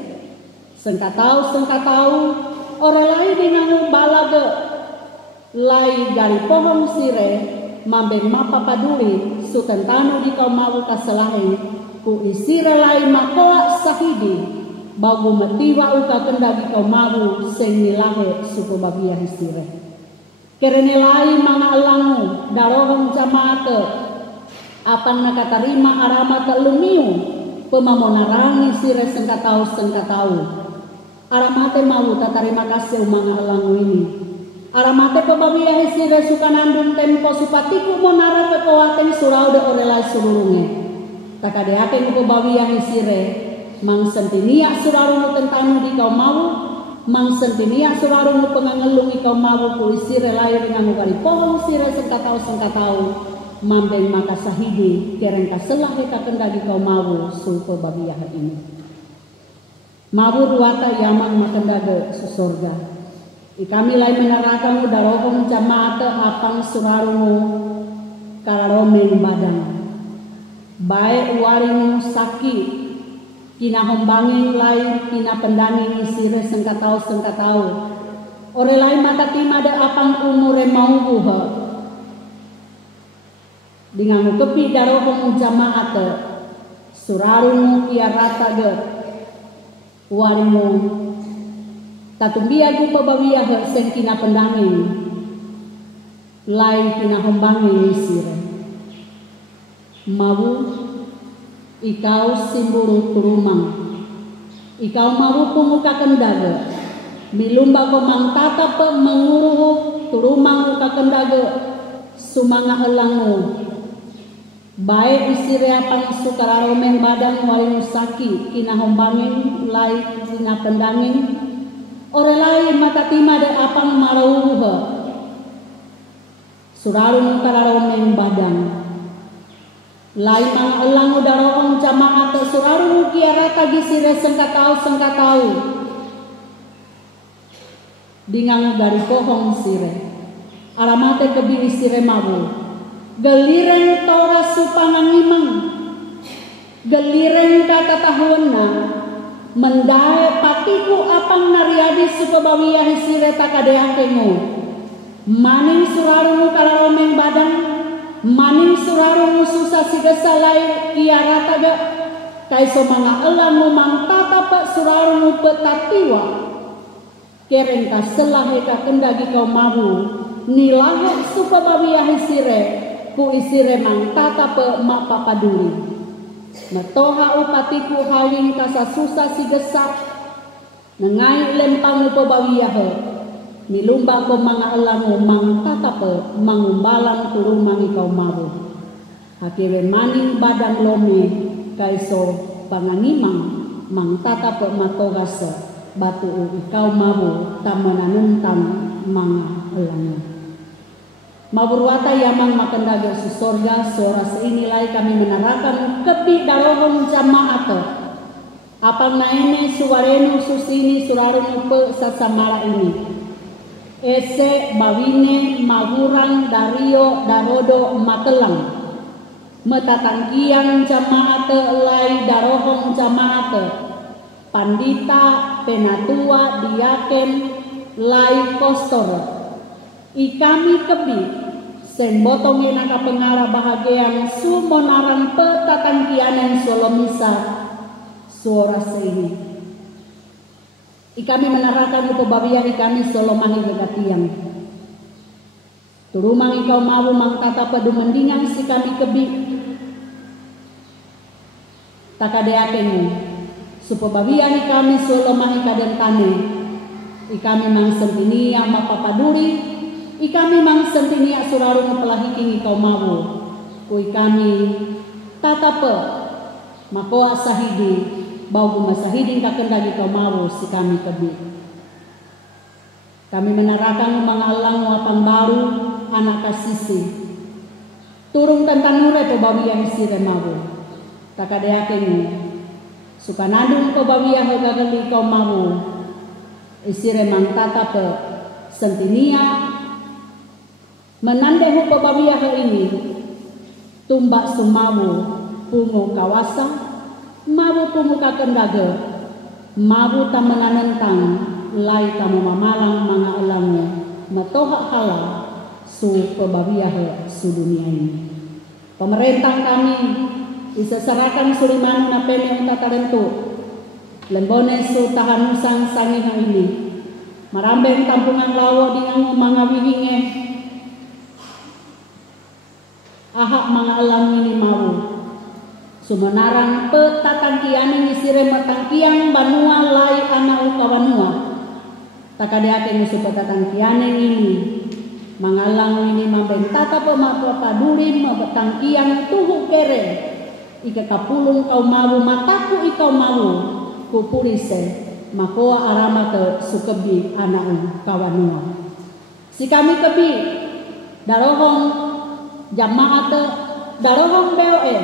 sengkatau ore lai dengan balaga lai dari pohon sire mambeng mapa paduli sutentanu di kau mau kaselahen ku isire lai makoa sahidi bagu metiwa uka kendagi kau mabu sing nilahe suku babia hisire. Kerene lai mga alangu darohong jamaate apang nakatarima arama telumiu pemamonarani sire sengkatau aramate mau tatarima kasih mga alangu ini. Aramate pebabia hisire sukanandung tempo supatiku monara kekuatan surau de orelai sururunge. Takadeake pebabia hisire mang sentinia surarungu tentanu di kau mau, mang sentinia surarungu pengangelungi kau mau puisire lair dengan ngukari pohon sire sengkatau mambeng maka sahidi kereng kaselah heka kendagi kau mau sulpo babia ini. Mau ruata yamang makendage susorga. Kami lain menarakamu darohong jamaate apang surarungu kararomen badang. Baik waring sakit kina hombangin lain kina pendangin isire sengkatau ore lain mata tima de apang umure mau buha dengan kepi darohong jamaate surarungu kia rata ge waringu tatumbia gu pebabia he seng kina pendangin lain kina hombangin isire mau ikau simburu turumang, ikau mau pemuka kendaga, milumba komang tata pe menguruh turumang muka kendaga, sumanga elangu, baik isire apang sukararomen badang waling saki kina hombangin lai kina pendangin, ore lai mata tima de apang marauha, surarung kararomen badang. Lai mang elangu darohong jamaat surarungu kiara tagi sire sengkatau dingang dari pohong sire aramate kebiri sire mabu gelireng tora supanangimang gelireng kata tahunna mendae patiku apang nariadi supabawiyah sire takadeakengu maning surarungu kararomen badang maning surarungu susah sigesa lai kiara taga kaiso mga elangu mang tatapa surarungu petatiwa kereng ka selahe ka kendagi kau mahu nilahe supabawiyah isire ku isire mang tatapa mak papaduli matoha upatiku hawing kasa susah sigesa nengai lempang upabawiyah nilumba ko mga elangu mang tatape mangumbalang turumang ikaw maru. Hakiwe maning badan lome kaiso panganimang mang tatape matogase batu ikaw maru tamananentang mga elangu. Maburwata yamang makendaga susorga suara seinilai kami menarakan kepi darohong jamaat. Apang naene suwarenu susini surarung pe sasamara ini. Ese bawine magurang dario darodo matelang metatangkian jamaat lai darohong jamaat pandita penatua diaken lai kostor ikami kebi sen botonge naka pengarah bahagian sumonarang petatangkianan solomisa suara seini. Ikami menarakan upababiyah ikami solomahi gegatiang. Turumang ikaw mawu mang tata padu mendingan si kami kebi. Takadeakenu supababiyah ikami solomahi kadentane. Ikami mang sentinia mapapaduri. Ikami mang sentinia surarung pelahiking ikaw mawu. Ku ikami tatape makoa sahidi. Bau masahidin kakendagi kau maru si kami kebi. Kami menarakan mga alang wapang baru anak kasisi. Turung tentang nure pebawi yang sire maru. Takadeakenu suka nandung pebawi yang gagali kau maru. Isire mang tata pe sentinia menandehu pebawi yang ini. Tumbak sumawu pungu kawasan. Mabu pumuka kendaga, mabu tamananentang, lai tamu mamalang mga elangu, matoha hala su pebabiyah su dunia ini. Pemerintah kami iseserakan sulimanu na pene unta talentu, lembone su tahanusan sangiha ini marambeng tampungan lawo dengan mangawihinge ahak mangalang ini mau sumenarang petatangkian ini sire matangkiang banua lai anak ukawanua takadiake musuh petatangkian ini mangalang ini mambeng tata pemapa padurim mabetangkiang tuhu kere ika kapulung kau mau mataku ikau mau kupurise makoa arama ke sukebi anak kawanua si kami kebi darohong jamaat darohong BOE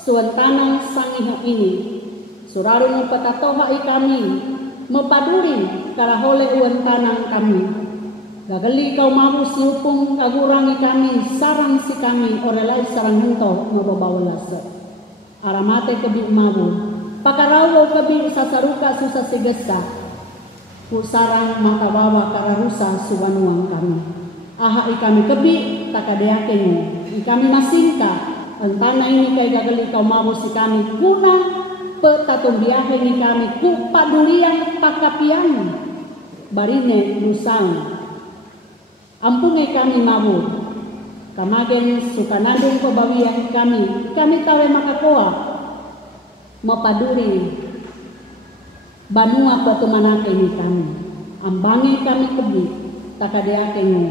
suwentanang sangiha ini surarung petatoha ikami mepaduri karahole uwentanang kami gageli kau mau siupung kagurangi kami sarang si kami orelai sarang hento mababawalase aramate kebi mau pakarawo kebi sasaruka susah segesa pusarang makabawa kararusa suwanuang kami aha ikami kebi takadeakenu ikami masingka entana ini kay gageli kau mau si kami guna petatong biyahe ni kami ku paduliang pakapian barine lusang ampunge kami mau kamagen sukanandung pebawiyah kami tawe makakoa mapaduri banua patumanake ni kami ambange kami kebi takadeake ngo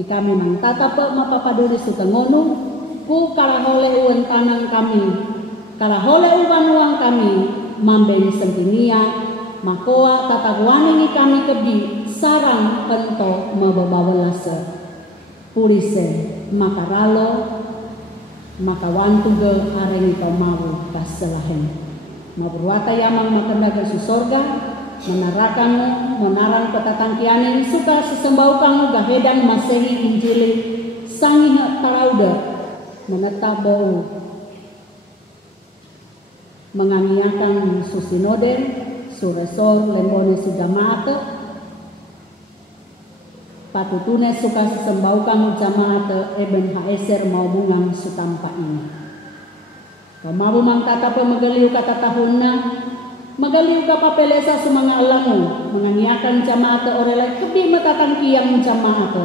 ikami mangtata pe mapapaduri sukangono ku karahole uwentanang kami karahole ubanuang kami mambeng sentinia makoa tataguane ni kami kebi sarang pento mababawalase pulise makaralo makawantuge areng kau mau kaselahen maburwata yamang makendaga susorga menarakanmu menarang petatangkianin suka sesembau kamu gahedan masehi injili sangiha tarauda menetap bau mengamiakan susinode suresor lembone sujamaat patutune suka sesembau kamu jamaat eben haeser mau bungang sutampa ini Kamabu mangkata po magaliw kata tahunna, magaliw ka papelesa sumanga alamu, menganiakan jamaat orelay kebi matatangkiyang jamaat.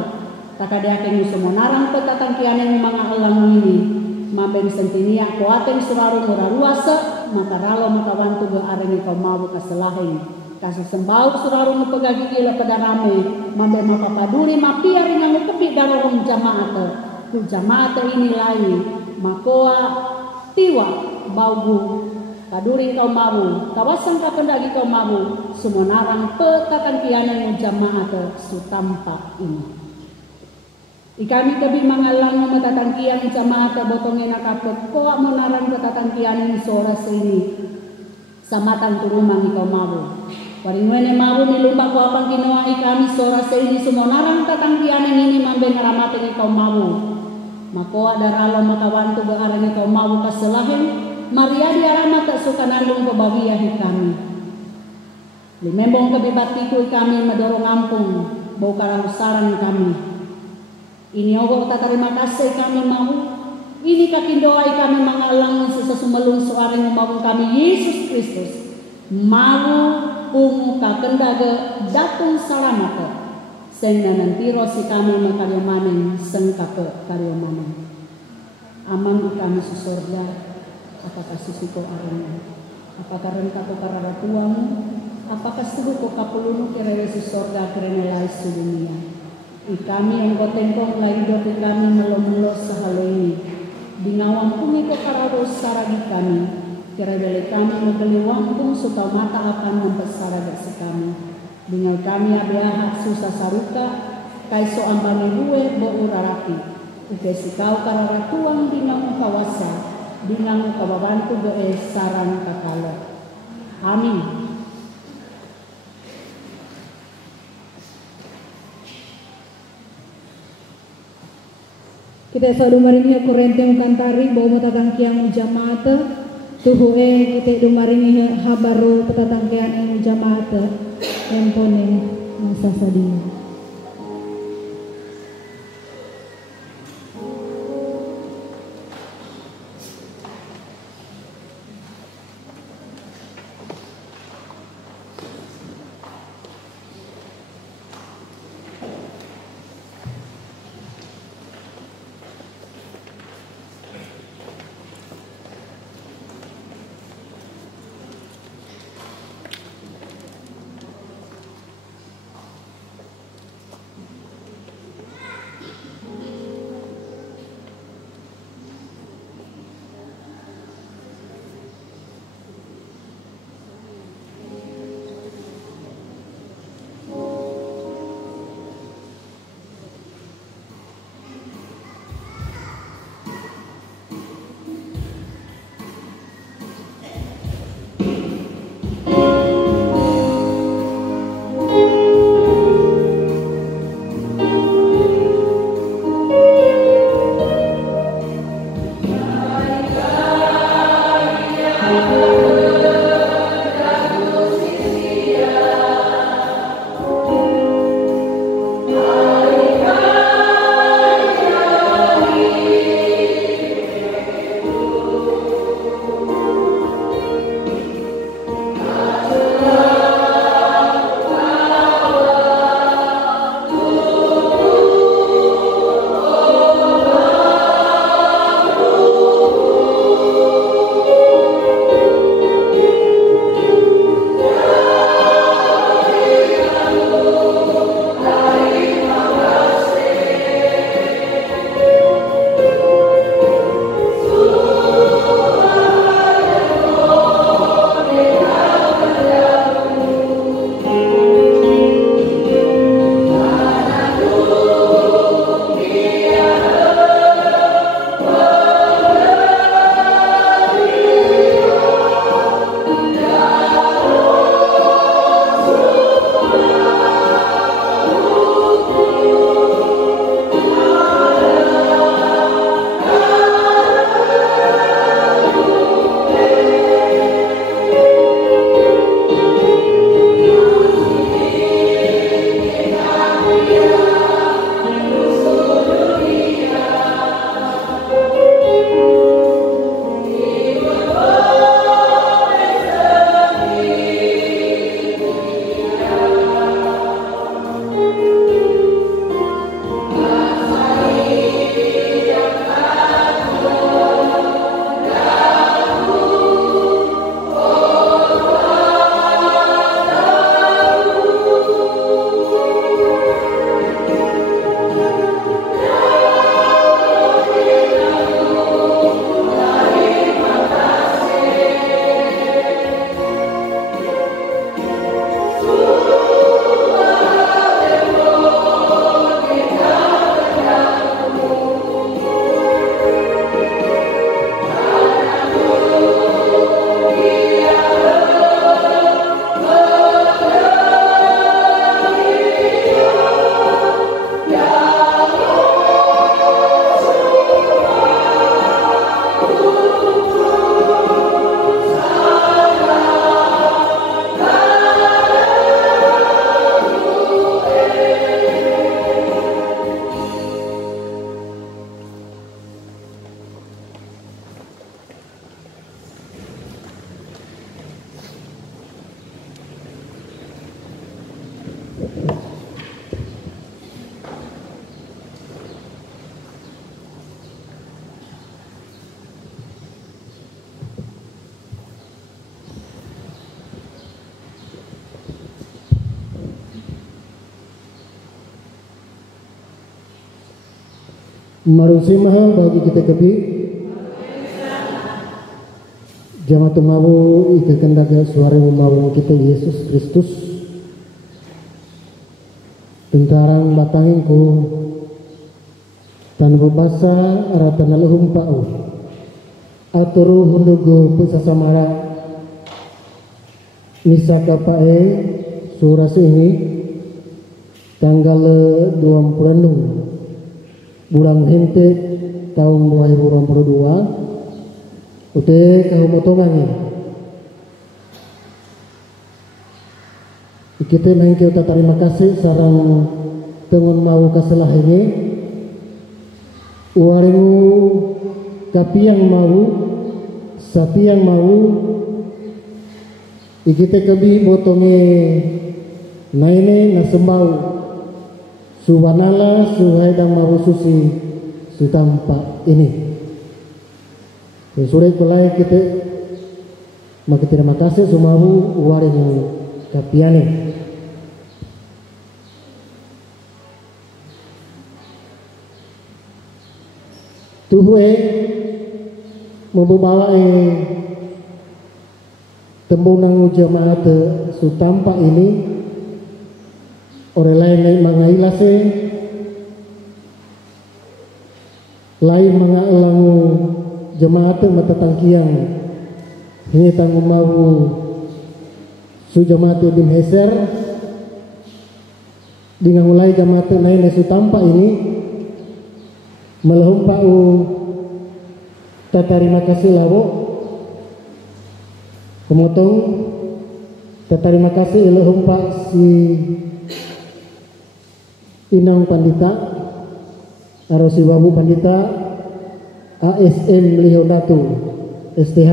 Takadiaking sumonarang petatangkiyan ng mga alamu ini, mabeng sentinia kuateng suraro muraruasa, mataralo makawanto ga areng ikaw mabu kasalahin. Kasasembao suraro mo pagagigila padarame, mabeng mapapaduri mapiaring ang kebi darong jamaat. Kung jamaat ini lain, makoa tiwa baugu kaduring kau mabu kawasan kapendagi kau mabu sumonarang petatangkianan ng jamaat sutampak ini ikami kebi mangalang matatangkian jamaat botongin nakapot koa monarang petatangkianan soras ini samatang turumang ikaw mabu waringwene mabu nilumba ko apang ginawa ikami soras ini sumonarang tatangkianan ini mambeng aramatin ikaw mabu makoa daralo makawanto gaarang ikaw mau kaselahin Maria di alamat tak suka nandung pebawiyah kami limembong kebibatiku kami medorong ampung bau karahusaran kami ini ogo tak terima kasih kami mau ini kaki doa kami mengalang sesumelung suareng mau kami Yesus Kristus mau pungu kakendaga datung salamata seng nanantiro si kami makaryamanen seng kape karyamanen amang kami susorga apakah susiko arena apakah renta ko kararatuamu apakah suhu ko kapulunu kira susorga kira lai sudunia ikami yang gotengkong lai dote kami melo-melo sahalo ini bingawang kumi ko kararos saragi kami kira kami magaliwang kung sutaw mata akan mempesaraga sa kami dengan kami abeahak susah saruka kaiso ambani huwe bo uraraki ukesi kau kararatuang dinang kawasa dinang kababantu goe saran kakalo amin. Kita sadumaringi kurenteng kantari bawa matatangkiang jamaat tuhue kita dumaringi habaru petatangkian jamaat empone masa sadia. Marusimah bagi kita kebi jamaah tumabu ika kendaga suara memawang kita Yesus Kristus tentarang batanginku tanpa basa aratan alhum pa'u aturu hundugu pusasamara misaka pa'e suras ini tanggal 26 bulan hente tahun 2022 ute kahumotongannya kita mengikut terima kasih sarang tengon mau kaselah ini uaringu kapiang mau sapiang mau ikite kebi botonge naine nasembau Subhanallah suhaidang mahu susi sutampa ini. Sore kulai kita maka terima kasih sumahu waring kapiane. Tuhue membawa tembungan jemaat sutampa ini. Orang lain naik mangailase, lain mangaelangu jemaat mata tangkiang ini tanggung mau su jemaat dim heser dengan mulai jemaat naik nesu tampak ini melahum pau terima kasih lawo pemotong terima kasih elahum pak si Inang Pandita Arosi Wabu Pandita ASM Lihondatu STH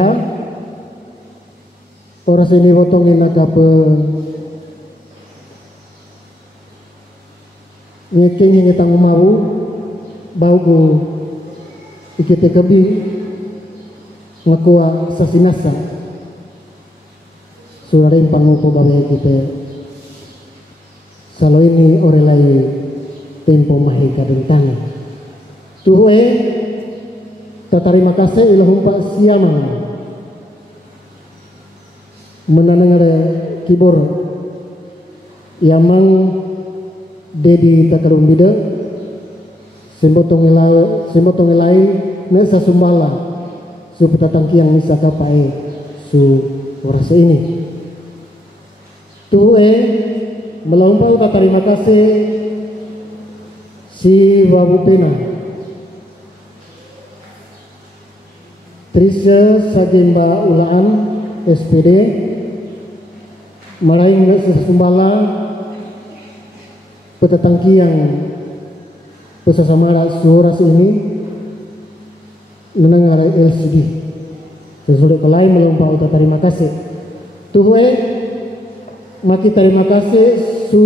orang sini potongin nakape ngeking yang tanggung mau bauku ikite kebi ngakua sasinasa surarin pangupo bagai kita kalau ini orang lain tempo mahi kabintana tuhue terima kasih ilahum pak siamang menanang ada kibor yamang dedi takarung bida sembotong ilai nesa sumbala su petatangki yang misaka pae su rasa ini tuhue melampau terima kasih si Wabu Pena Trisha Sagemba Ulaan SPD Maraing Sumbala petatangki yang pesasamara suara ini mendengar LCD sesudah kelai melampau terima kasih tuhue maki terima kasih su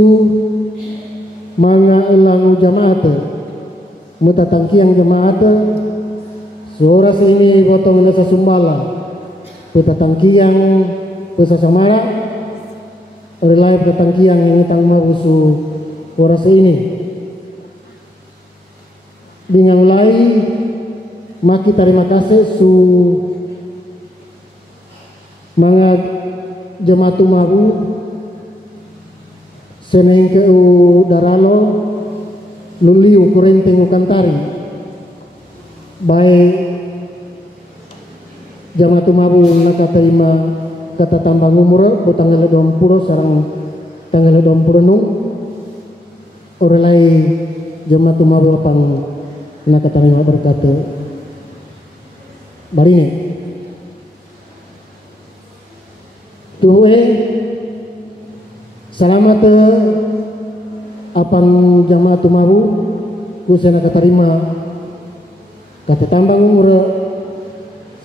mga elangu jamaat mutatangki yang jamaat suara ini botong nasa sumbala mutatangki yang pesasamara relay petatangki yang tang mabusu suara ini dengan mulai maki terima kasih su mga jamaatu maru seneng ke daralo luliu kurenteng ukantari baik jamaatu mabu naka terima kata tambang umur ko tanggal 20 sarang tanggal 20 orelai jamaatu mabu apang naka terima berkata barine tuhue selamat apang jamaah tumaru kusena katarima kata tambang umur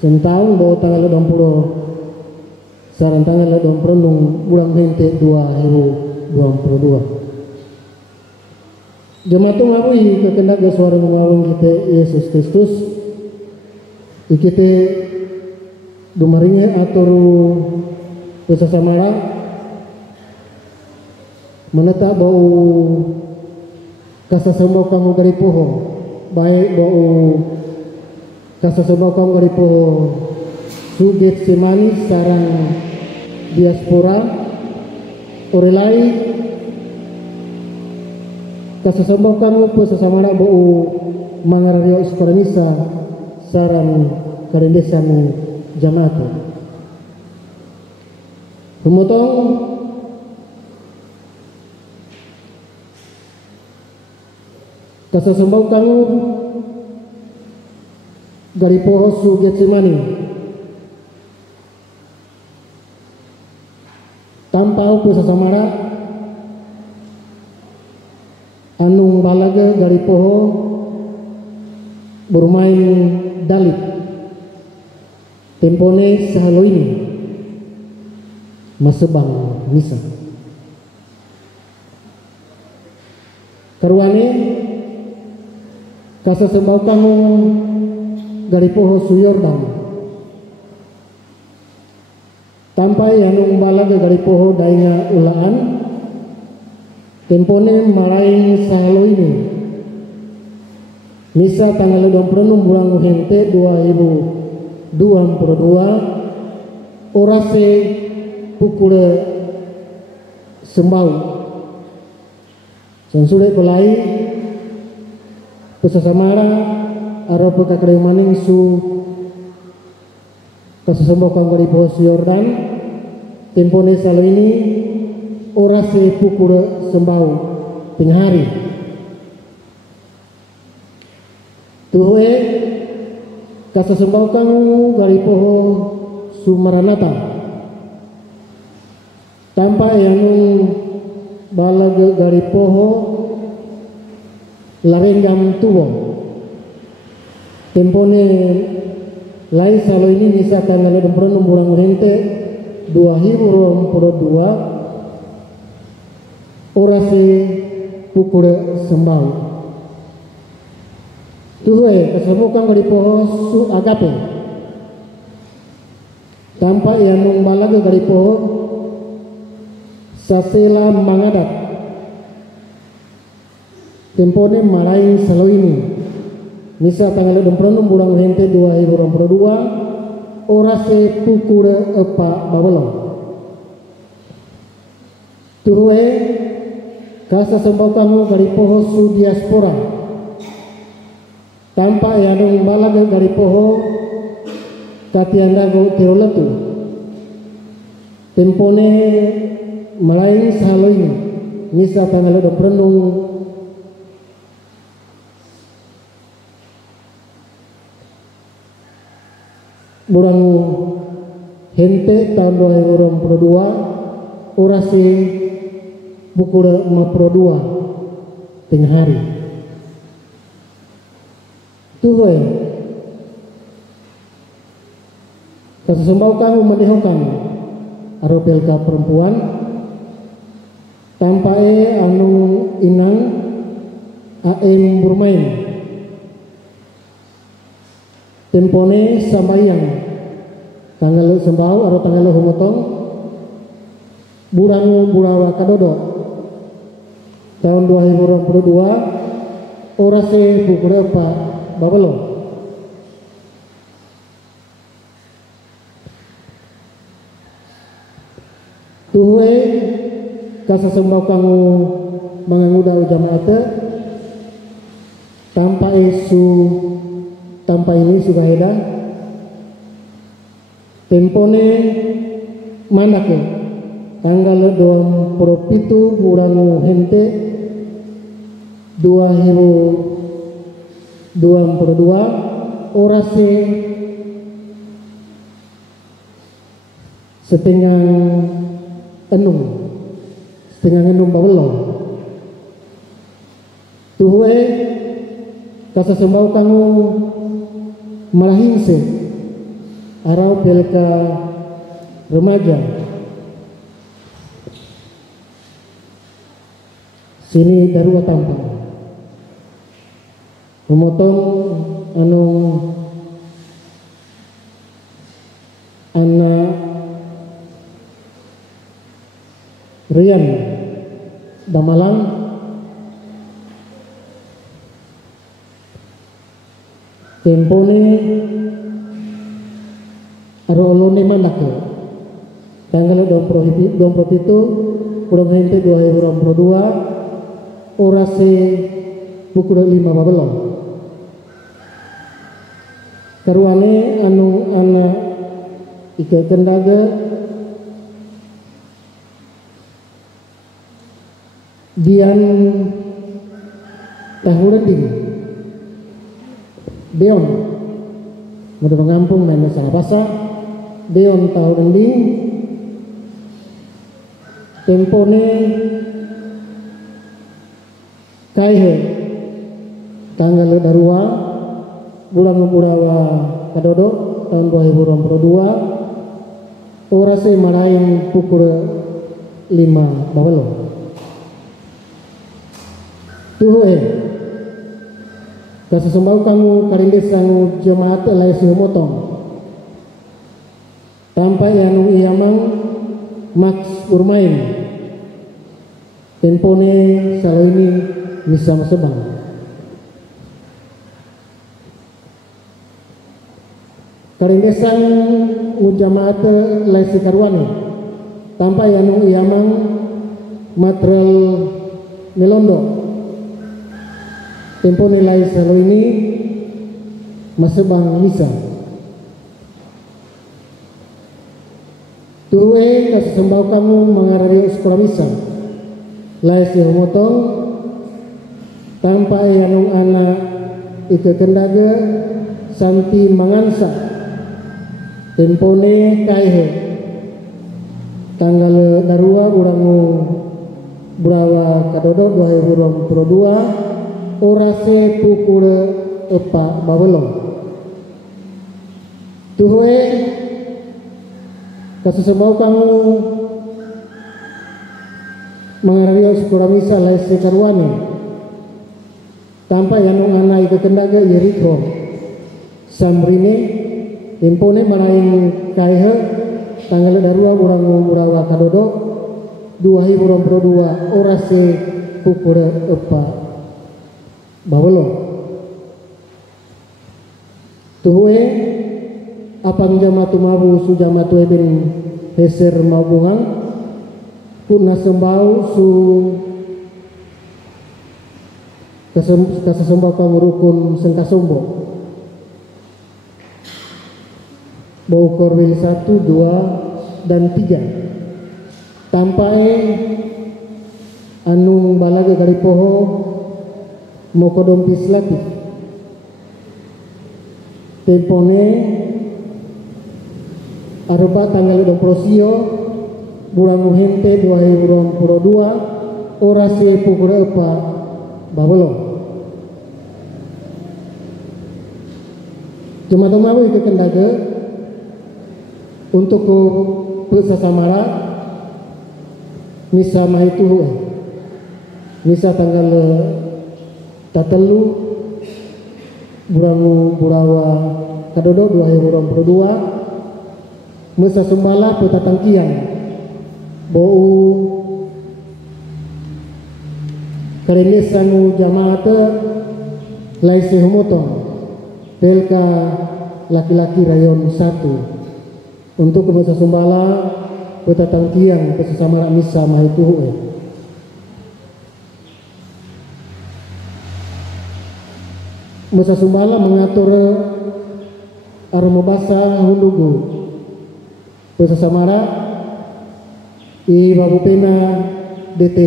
sentahun bawa tanggal 20 sarang tanggal 20 bulan hente 2022 jamaah tumaru kekendak suara mengarung kita Yesus Kristus ikite dumarinya atur pesasamara menetap bau kasasambau kamu dari pohon baik bau kasasembaukan garipo suget semani sarang diaspora orelai kasasembaukan upo sasamana bau mangarario sekolah sarang karendesan jamaat humotong kasasembaukan garipo suget semani tanpa upo sasamara anung balaga garipo bermain dalit tempone sahalo ini masebang misa karuane kasasembaukan garipo Suyordan tanpa anung balaga garipo dainga ulaan tempone maraing sahalo ini misa tanggal 26 bulan Hente 2022 orase pukul sembau sansude pelai pesasamara aro pekakadeng maning su kasasembaukan garipo Suyordan tempone salo ini orase pukul sembau tengah hari tuhue kasasembaukan garipo Sumaranata tanpa yang balag garipo larenggam tuwo tempone lai salo ini nisa tanggal 26 bulan Hente 2022 orasi pukul sembau tuhue kasasembaukan garipo Su Agape tanpa yang balag garipo Sasela Mangadat tempone maraing salo ini misa tanggal 26 bulan Hente 2022 orase pukul 4 babalo turue kasasembaukan garipo Su diaspora tanpa yang balag garipo Katiandago Tiroletu tempone maraing salo ini misa tanggal 26 bulan Hente tahun 2022 orasi pukul 52 tengah hari tuhue kasasembaukan menehokan aropelka perempuan tanpa anu inang aem bermain tempone sambayang tanggal sembau atau tanggal humotong bulan Burawa Kadodo tahun 2022 orase pukul 4 babalo tuhue kasasembaukan menganguda jamaat tanpa ini sudah ada tempone manake tanggal 27 bulan Hente 2022 orase setengah enung babelo tuhue kasasembaukan malahingse arau pelka remaja sini darua tampang memotong anu anak Rian Damalang tempone arolone mandake tanggal 27 kurang hente 2022 orase pukul 5 babelon karuane anu anak ike kendaga dian tahureding deon mudah mengampung dan salah bahasa deon tahureding tempone kaihe tanggal darua bulan Purawa kadodo tahun 2022 orase marayang pukul 5 babelo tuhe kasesembau kamu karindes anu jemaat laisi motong tanpa anu iamang Max Urmain tempone salo ini bisa masebang karindesan jamaat laisi karwane tanpa anu iamang material melondo tempo nilai selalu ini masebang misa tuwe kasembau kamu mengarari sekolah misa lais yang motong tanpa anu anak ike kendaga santi mangansa tempone kaihe tanggal darua urangu Burawa kadodo 2022 orase pukul 4 babelong tuhe kasesembau kamu mengarari sekolah misa laisi karwane tanpa yang anak ike kendaga Yeriko samrine impone maraing kaihe tanggal darua urangu Burawa kadodo 2022 orase pukul 4 babelo tuhe apang jamatu mabu su jamatu ebin heser mabungan kuna sembau su kasesembau pangurukun sengkasombo bau korwil 1, 2, dan 3 tampai anu balaga dari poho mokodom pislatif tempone arupa tanggal 20 bulan Hente 2022 orasi pukul 4 babelo jemaat mabu itu kendaga untuk Pusa Samara misa mahituhu misa tanggal tatelu bulan Burawa kadodo 2022 misa sumbala petatangkian bau karendesan jamaat laisi humotong pelka laki-laki rayon 1 untuk misa sumbala petatangkian pesesamara misa mahituhu Musa Sumbala mengatur aroma basa hundugu Musa Samara i babu pena DT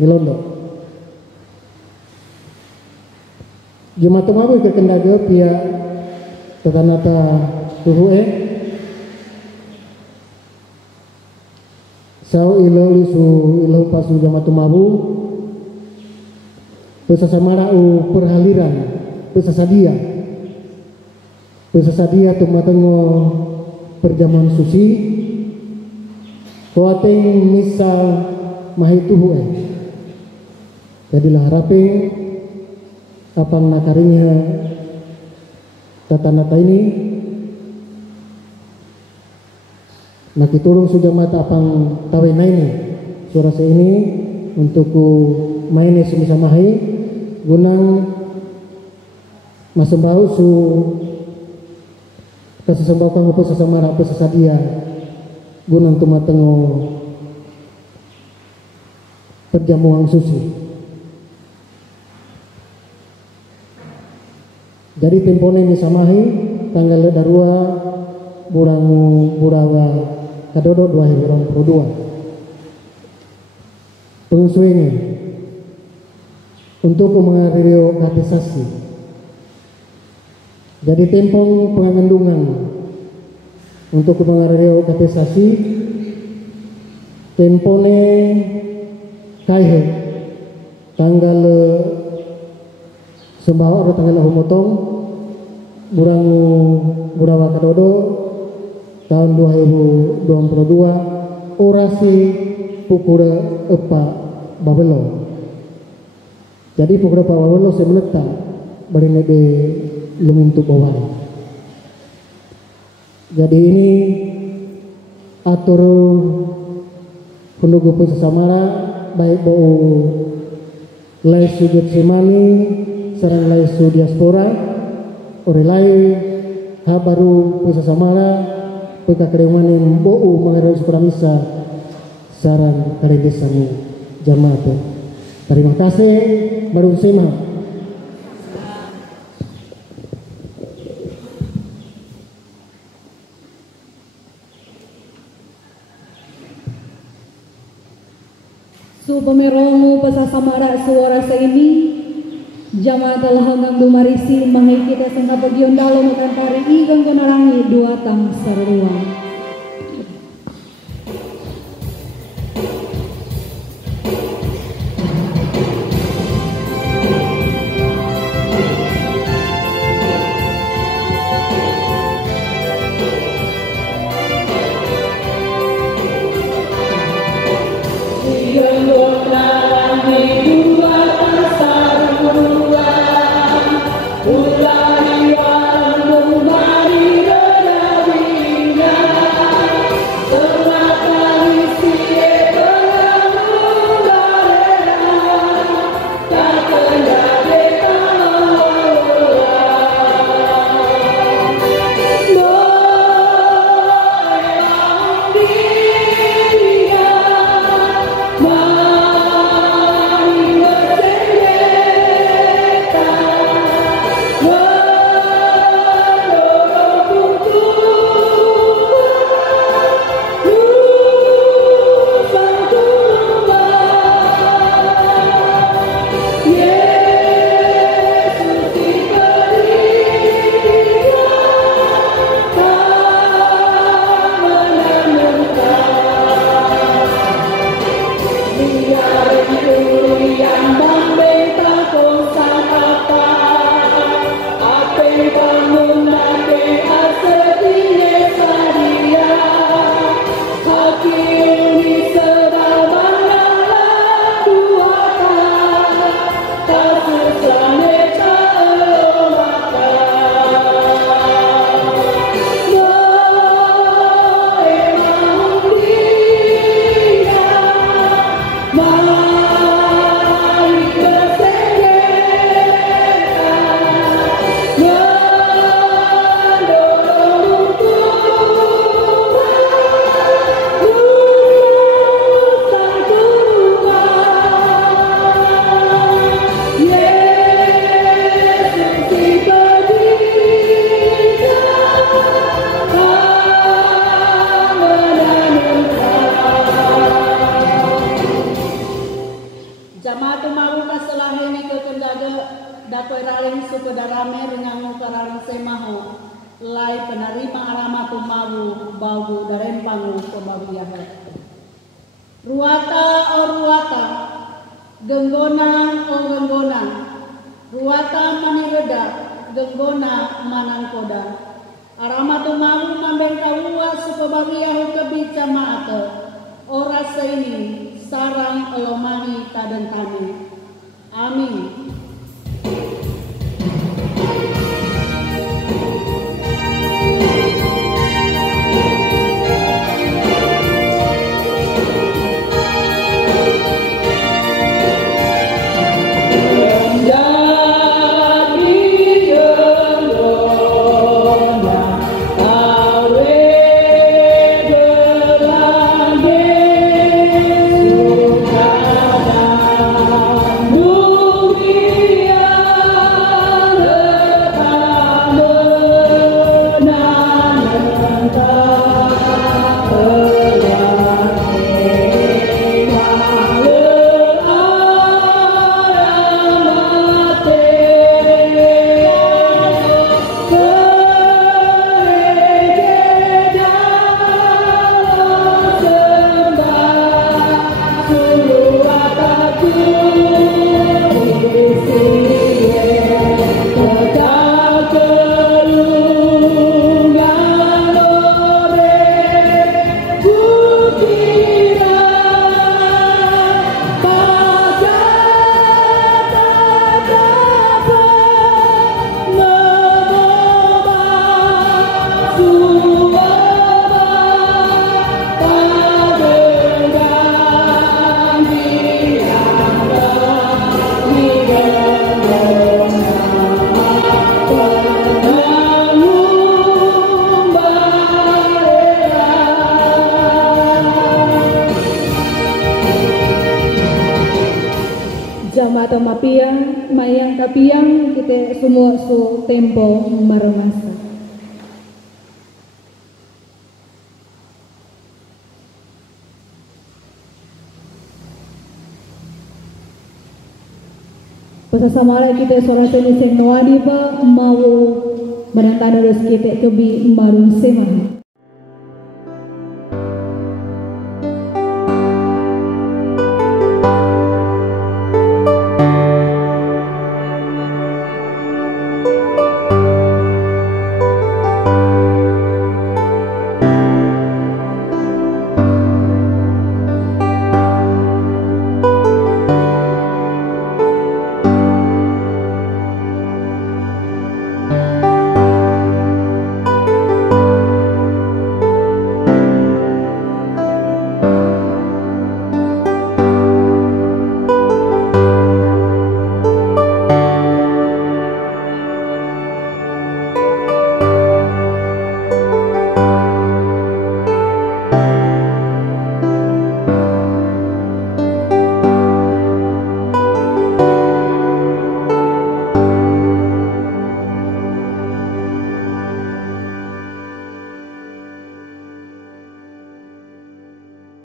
Ngelondo Jumat mabu ke kendaga pia tetanata tuhu'e sau ilo lisu ilo pasu Jumat mabu Musa Samara u perhaliran Pesasadia tumatengo perjamuan suci kuateng misa mahituhu jadilah haraping apang nakarinya tata-nata ini nakitulung sudah mata apang tawena ini suara ini untuk maine semisa mahi gunang masembau su kasesembau kang apa sesamara apa sesadia gunung tumatengo perjamuan suci. Jadi tempone misamahi tanggal darua bulan burawa kadodo 2022. Pengsuenge untuk mengario katisasi. Jadi tempong pengendungan untuk mengario katisasi tempone kaihe tanggal sembah atau tanggal humotong bulan burawa kadodo tahun 2022 orasi pukul 4 babelo. Jadi pukul 4 babelo saya meletak bari nebe lumintu bawah. Jadi ini atur pendugu sesamara baik bau lai sujud semani sarang lai su diaspora ore lai habaru sesamara peka keremanin bau mengaruh sukuramisa sarang karedesan jamaat. Terima kasih baru sema. Su pemerongu pasasamara suara ini jamaat telah hanggang dumarisi mahai kita sengka bagion dalam kantari igang kenarangi dua tang sarua. Ruata o ruata, genggona o genggona, ruata manireda, genggona manangkoda. Aramatu malu mambengkawua supabagia hukebi jamaata, ora seini sarang elomahi tadentani. Amin. Menjadi yang kapiang kita semua su tempo marmasa. Pasasamara kita suara tenis yang nuadi pa mau menantang terus kita kebi marun semah.